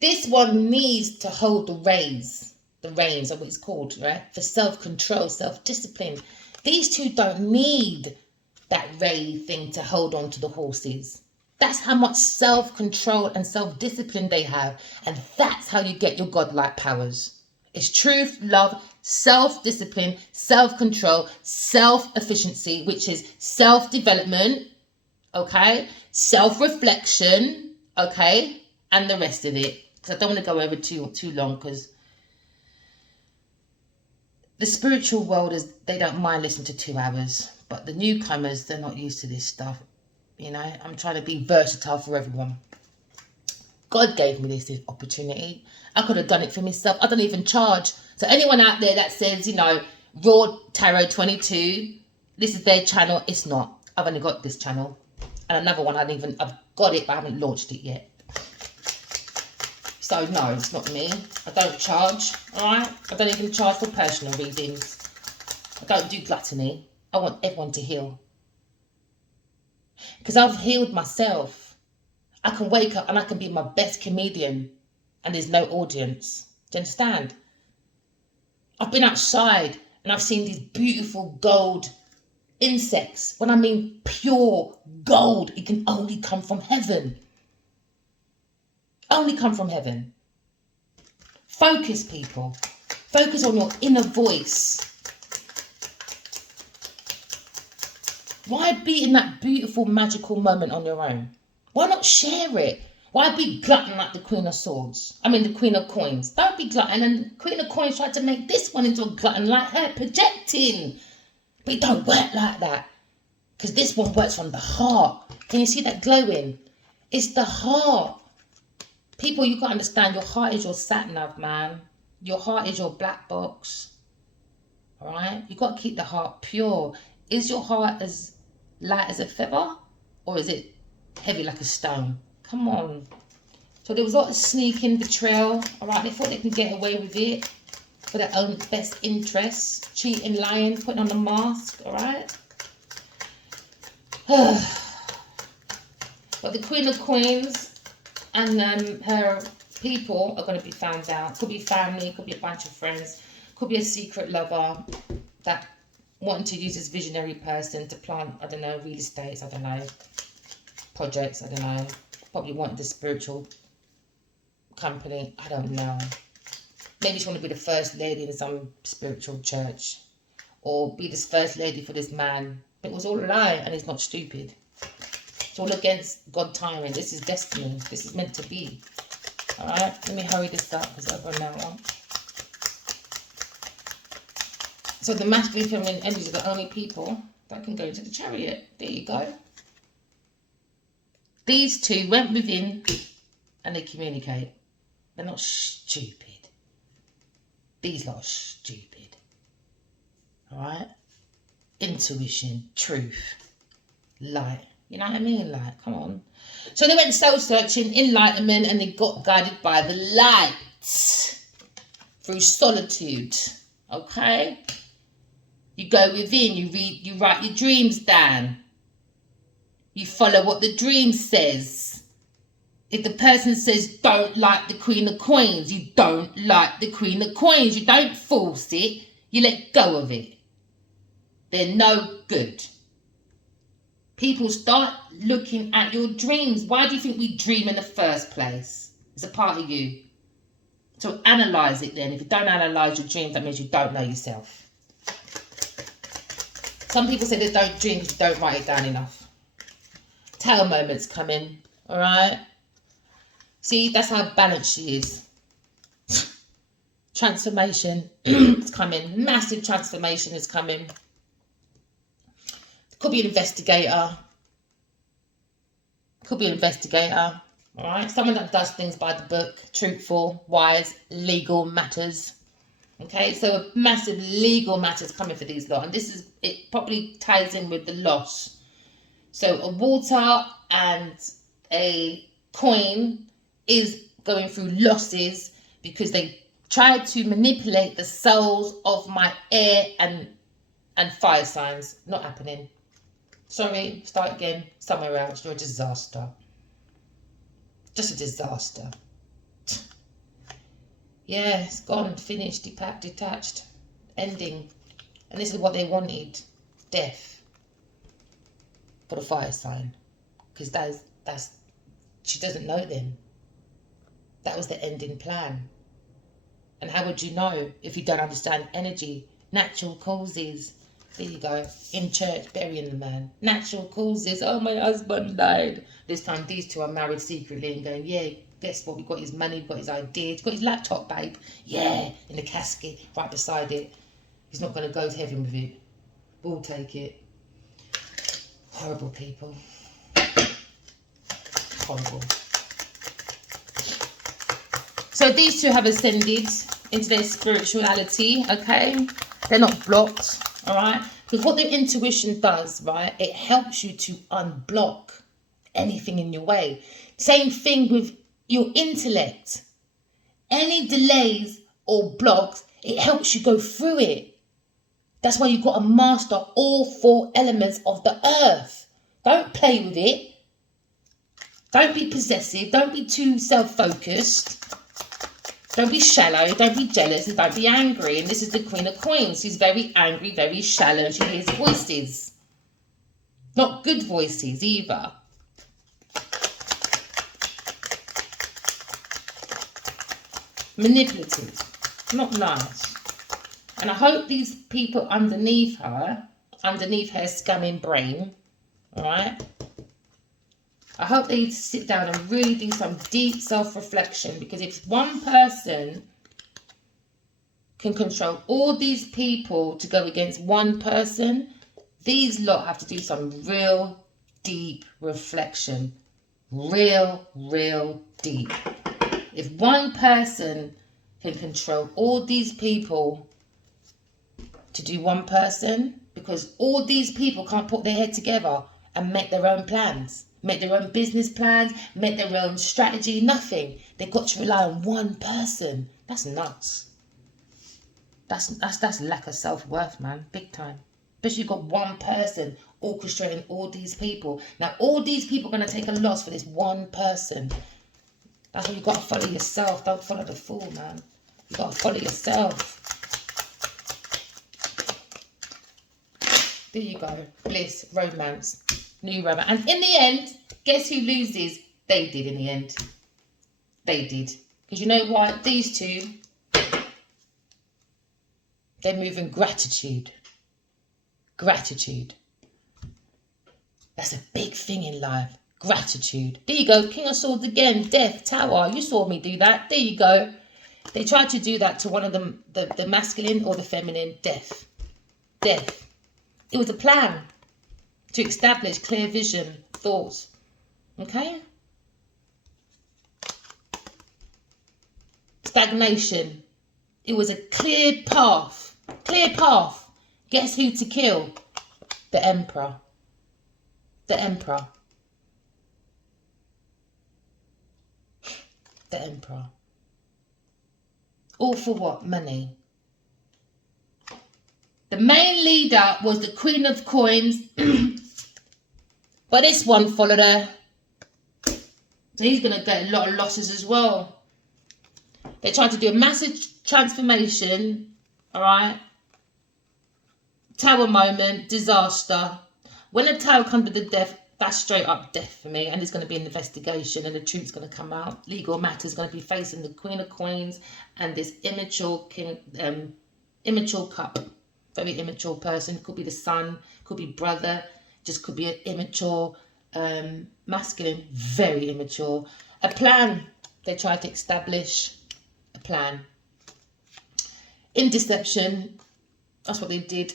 This one needs to hold the reins of what it's called, right? For self-control, self-discipline. These 2 don't need that ray thing to hold on to the horses. That's how much self-control and self-discipline they have. And that's how you get your godlike powers. It's truth, love, self-discipline, self-control, self-efficiency, which is self-development, okay? Self-reflection, okay? And the rest of it. Because I don't want to go over too long, because the spiritual world they don't mind listening to 2 hours, but the newcomers, they're not used to this stuff. You know, I'm trying to be versatile for everyone. God gave me this opportunity. I could have done it for myself. I don't even charge. So anyone out there that says, you know, Raw Tarot 22, this is their channel. It's not. I've only got this channel. And another one, I've got it, but I haven't launched it yet. So no, it's not me. I don't charge, all right? I don't even charge for personal readings. I don't do gluttony. I want everyone to heal. Because I've healed myself. I can wake up and I can be my best comedian and there's no audience. Do you understand? I've been outside and I've seen these beautiful gold insects. When I mean pure gold, it can only come from heaven. Only come from heaven. Focus, people. Focus on your inner voice. Why be in that beautiful, magical moment on your own? Why not share it? Why be glutton like the Queen of Swords? I mean, the Queen of Coins. Don't be glutton. And the Queen of Coins tried to make this one into a glutton like her, projecting. But it don't work like that. Because this one works from the heart. Can you see that glowing? It's the heart. People, you got to understand, your heart is your sat nav, man. Your heart is your black box. all right? You've got to keep the heart pure. Is your heart as light as a feather, or is it heavy like a stone? Come on. So there was a lot of sneaking betrayal, all right? They thought they could get away with it for their own best interests. Cheating, lying, putting on a mask, all right? But the Queen of Queens and her people are going to be found out. Could be family, could be a bunch of friends, could be a secret lover that wanting to use this visionary person to plant, I don't know, real estates, I don't know, projects, I don't know. Probably wanted the spiritual company, I don't know. Maybe she want to be the first lady in some spiritual church, or be this first lady for this man. But it was all a lie, and it's not stupid. It's all against God timing. This is destiny. This is meant to be. All right, let me hurry this up because I've run out. So the masculine, feminine energies are the only people that can go into the chariot. There you go. These two went within and they communicate. They're not stupid. These lot are stupid. Alright? Intuition, truth, light. You know what I mean? Like, come on. So they went soul searching, enlightenment, and they got guided by the light through solitude. Okay? You go within, you read, you write your dreams down. You follow what the dream says. If the person says, don't like the Queen of Queens, you don't like the Queen of Queens. You don't force it. You let go of it. They're no good. People start looking at your dreams. Why do you think we dream in the first place? It's a part of you. So analyse it then. If you don't analyse your dreams, that means you don't know yourself. Some people say they don't dream because you don't write it down enough. Tail moments coming, all right? See, that's how balanced she is. Transformation is coming. Massive transformation is coming. Could be an investigator. Could be an investigator, all right? Someone that does things by the book, truthful, wise, legal matters. Okay, so a massive legal matters coming for these lot. And this is, it probably ties in with the loss. So a water and a coin is going through losses because they tried to manipulate the souls of my air and fire signs. Not happening. Sorry, start again somewhere else. You're a disaster. Just a disaster. Yeah, it's gone, finished, detached, ending. And this is what they wanted. Death. For the fire sign. Because that's she doesn't know them. That was the ending plan. And how would you know if you don't understand energy? Natural causes. There you go. In church, burying the man. Natural causes. Oh, my husband died. This time these two are married secretly and going, yeah, guess what? We've got his money, we've got his ideas, we've got his laptop, babe. Yeah, in the casket, right beside it. He's not going to go to heaven with it. We'll take it. Horrible people. Horrible. So these two have ascended into their spirituality, okay? They're not blocked, all right? Because what their intuition does, right, it helps you to unblock anything in your way. Same thing with your intellect. Any delays or blocks, it helps you go through it. That's why you've got to master all 4 elements of the earth. Don't play with it. Don't be possessive. Don't be too self-focused. Don't be shallow. Don't be jealous. And don't be angry. And this is the Queen of Queens. She's very angry, very shallow. And she hears voices. Not good voices either. Manipulative. Not nice. And I hope these people underneath her scamming brain, all right? I hope they sit down and really do some deep self-reflection, because if one person can control all these people to go against one person, these lot have to do some real deep reflection. Real deep. If one person can control all these people to do one person, because all these people can't put their head together and make their own plans, make their own business plans, make their own strategy, nothing. They've got to rely on one person. That's nuts. That's lack of self-worth, man, big time. But you've got one person orchestrating all these people. Now, all these people are going to take a loss for this one person. That's why you've got to follow yourself. Don't follow the fool, man. You've got to follow yourself. There you go. Bliss, romance, new romance. And in the end, guess who loses? They did in the end. They did. Because you know what? These two, they move in gratitude. Gratitude. That's a big thing in life. Gratitude. There you go. King of Swords again. Death. Tower. You saw me do that. There you go. They tried to do that to one of them, the masculine or the feminine. Death. Death. It was a plan to establish clear vision, thoughts. Okay? Stagnation. It was a clear path. Clear path. Guess who to kill? The Emperor. The Emperor. The Emperor. All for what? Money. The main leader was the Queen of Coins. But this one followed her. So he's going to get a lot of losses as well. They tried to do a massive transformation. Alright. Tower moment. Disaster. When a tower comes to the death, that's straight up death for me. And there's going to be an investigation and the truth's going to come out. Legal matters going to be facing the Queen of Coins and this immature king, immature cup. Very immature person. Could be the son, could be brother, just could be an immature masculine. Very immature. A plan. They tried to establish a plan. In deception. That's what they did.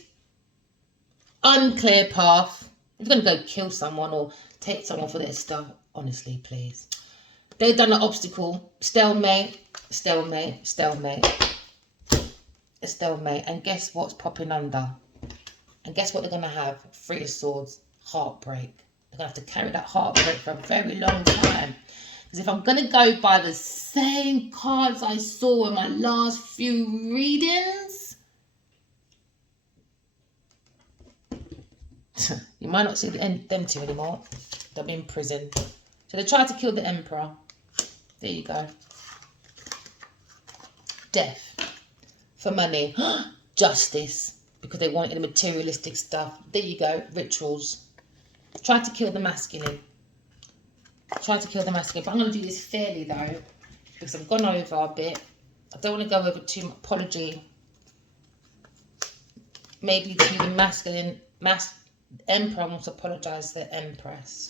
Unclear path. If you're going to go kill someone or take someone for their stuff, honestly, please. They've done an obstacle. Stalemate, stalemate, stalemate. A stalemate. And guess what's popping under? And guess what they're going to have? Three of Swords. Heartbreak. They're going to have to carry that heartbreak for a very long time. Because if I'm going to go by the same cards I saw in my last few readings, you might not see them two anymore. They'll be in prison. So they tried to kill the Emperor. There you go. Death. For money. Justice. Because they wanted the materialistic stuff. There you go. Rituals. Tried to kill the masculine. Tried to kill the masculine. But I'm going to do this fairly though. Because I've gone over a bit. I don't want to go over too much. Apology. Maybe to the masculine. Emperor wants to apologise to the Empress.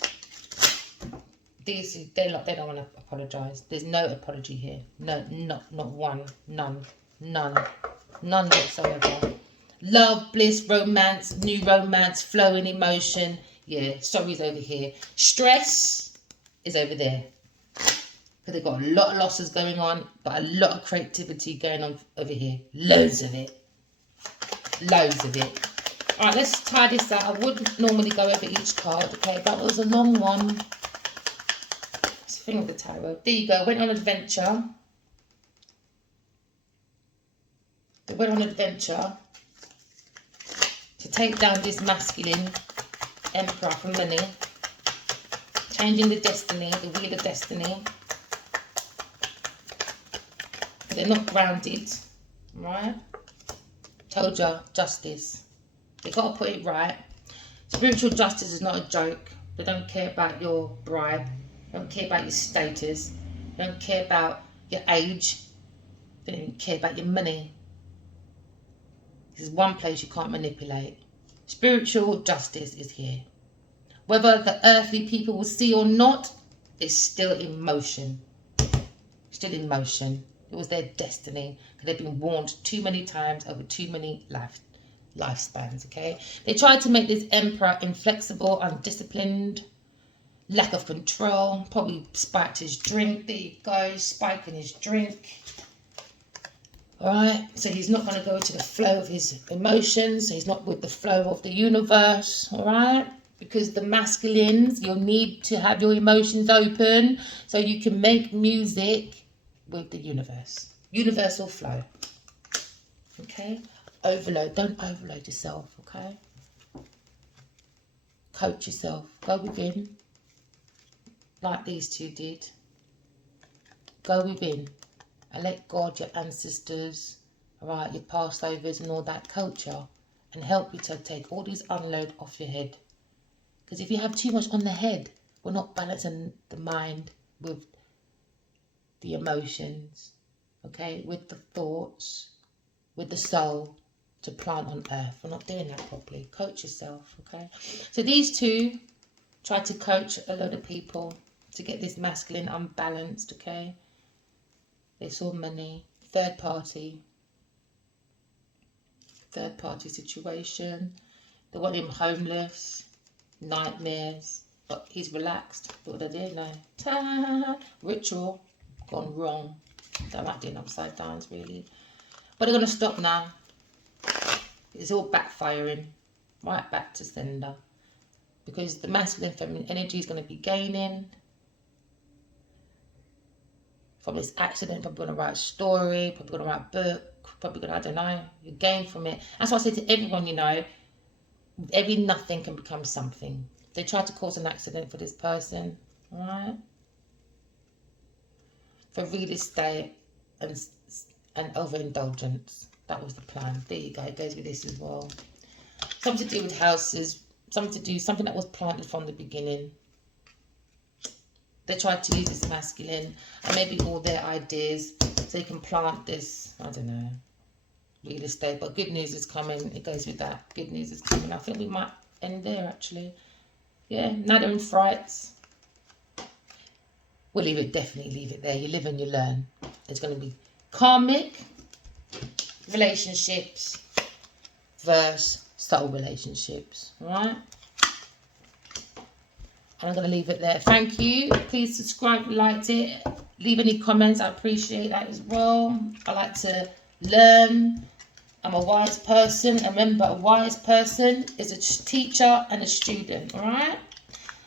They don't want to apologise. There's no apology here. No, not one. None whatsoever. Love, bliss, romance, new romance, flowing emotion. Yeah, sorry's over here. Stress is over there. Because they've got a lot of losses going on, but a lot of creativity going on over here. Loads of it. Loads of it. Alright, let's tie this out. I wouldn't normally go over each card, okay? But it was a long one. It's the thing with the tarot. There you go. Went on adventure. They went on adventure to take down this masculine Emperor for money. Changing the destiny, the wheel of destiny. But they're not grounded, right? Told ya, justice. You've got to put it right. Spiritual justice is not a joke. They don't care about your bribe. They don't care about your status. They don't care about your age. They don't care about your money. This is one place you can't manipulate. Spiritual justice is here. Whether the earthly people will see or not, it's still in motion. Still in motion. It was their destiny. They've been warned too many times over too many lifespans, okay? They tried to make this Emperor inflexible, undisciplined, lack of control, probably spiked his drink. There you go, spiking his drink. All right, so he's not going to go to the flow of his emotions. So he's not with the flow of the universe. All right, because the masculines, you'll need to have your emotions open so you can make music with the universe. Universal flow. Okay, overload. Don't overload yourself. Okay, coach yourself. Go within, like these two did. Go within and let God, your ancestors, all right, your past overs and all that culture, and help you to take all these unload off your head. Because if you have too much on the head, we're not balancing the mind with the emotions, okay, with the thoughts, with the soul to plant on earth. We're not doing that properly. Coach yourself, okay? So these two try to coach a lot of people to get this masculine unbalanced, okay? They saw money, third party situation. They want him homeless, nightmares, but he's relaxed. What did I do? No. Ta! Ritual gone wrong. Don't like doing upside downs really. But they're going to stop now. It's all backfiring. Right back to sender. Because the masculine feminine energy is going to be gaining from this accident. Probably going to write a story, probably going to write a book, probably going to, I don't know, you gain from it. That's why I say to everyone, you know, every nothing can become something. They tried to cause an accident for this person, all right? For real estate and overindulgence. That was the plan. There you go. It goes with this as well. Something to do with houses. Something that was planted from the beginning. They tried to use this masculine and maybe all their ideas so they can plant this, I don't know, real estate. But good news is coming. It goes with that. Good news is coming. I think we might end there actually. Yeah, now they're in frights. We'll definitely leave it there. You live and you learn. It's going to be karmic relationships versus soul relationships. All right? And I'm going to leave it there. Thank you. Please subscribe if you liked it. Leave any comments. I appreciate that as well. I like to learn. I'm a wise person. Remember, a wise person is a teacher and a student. All right?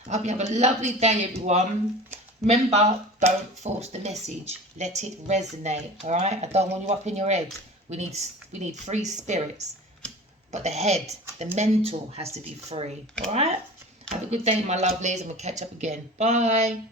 I hope you have a lovely day, everyone. Remember, don't force the message. Let it resonate. All right? I don't want you up in your head. We need free spirits. But the head, the mental has to be free. All right? Have a good day, my lovelies, and we'll catch up again. Bye.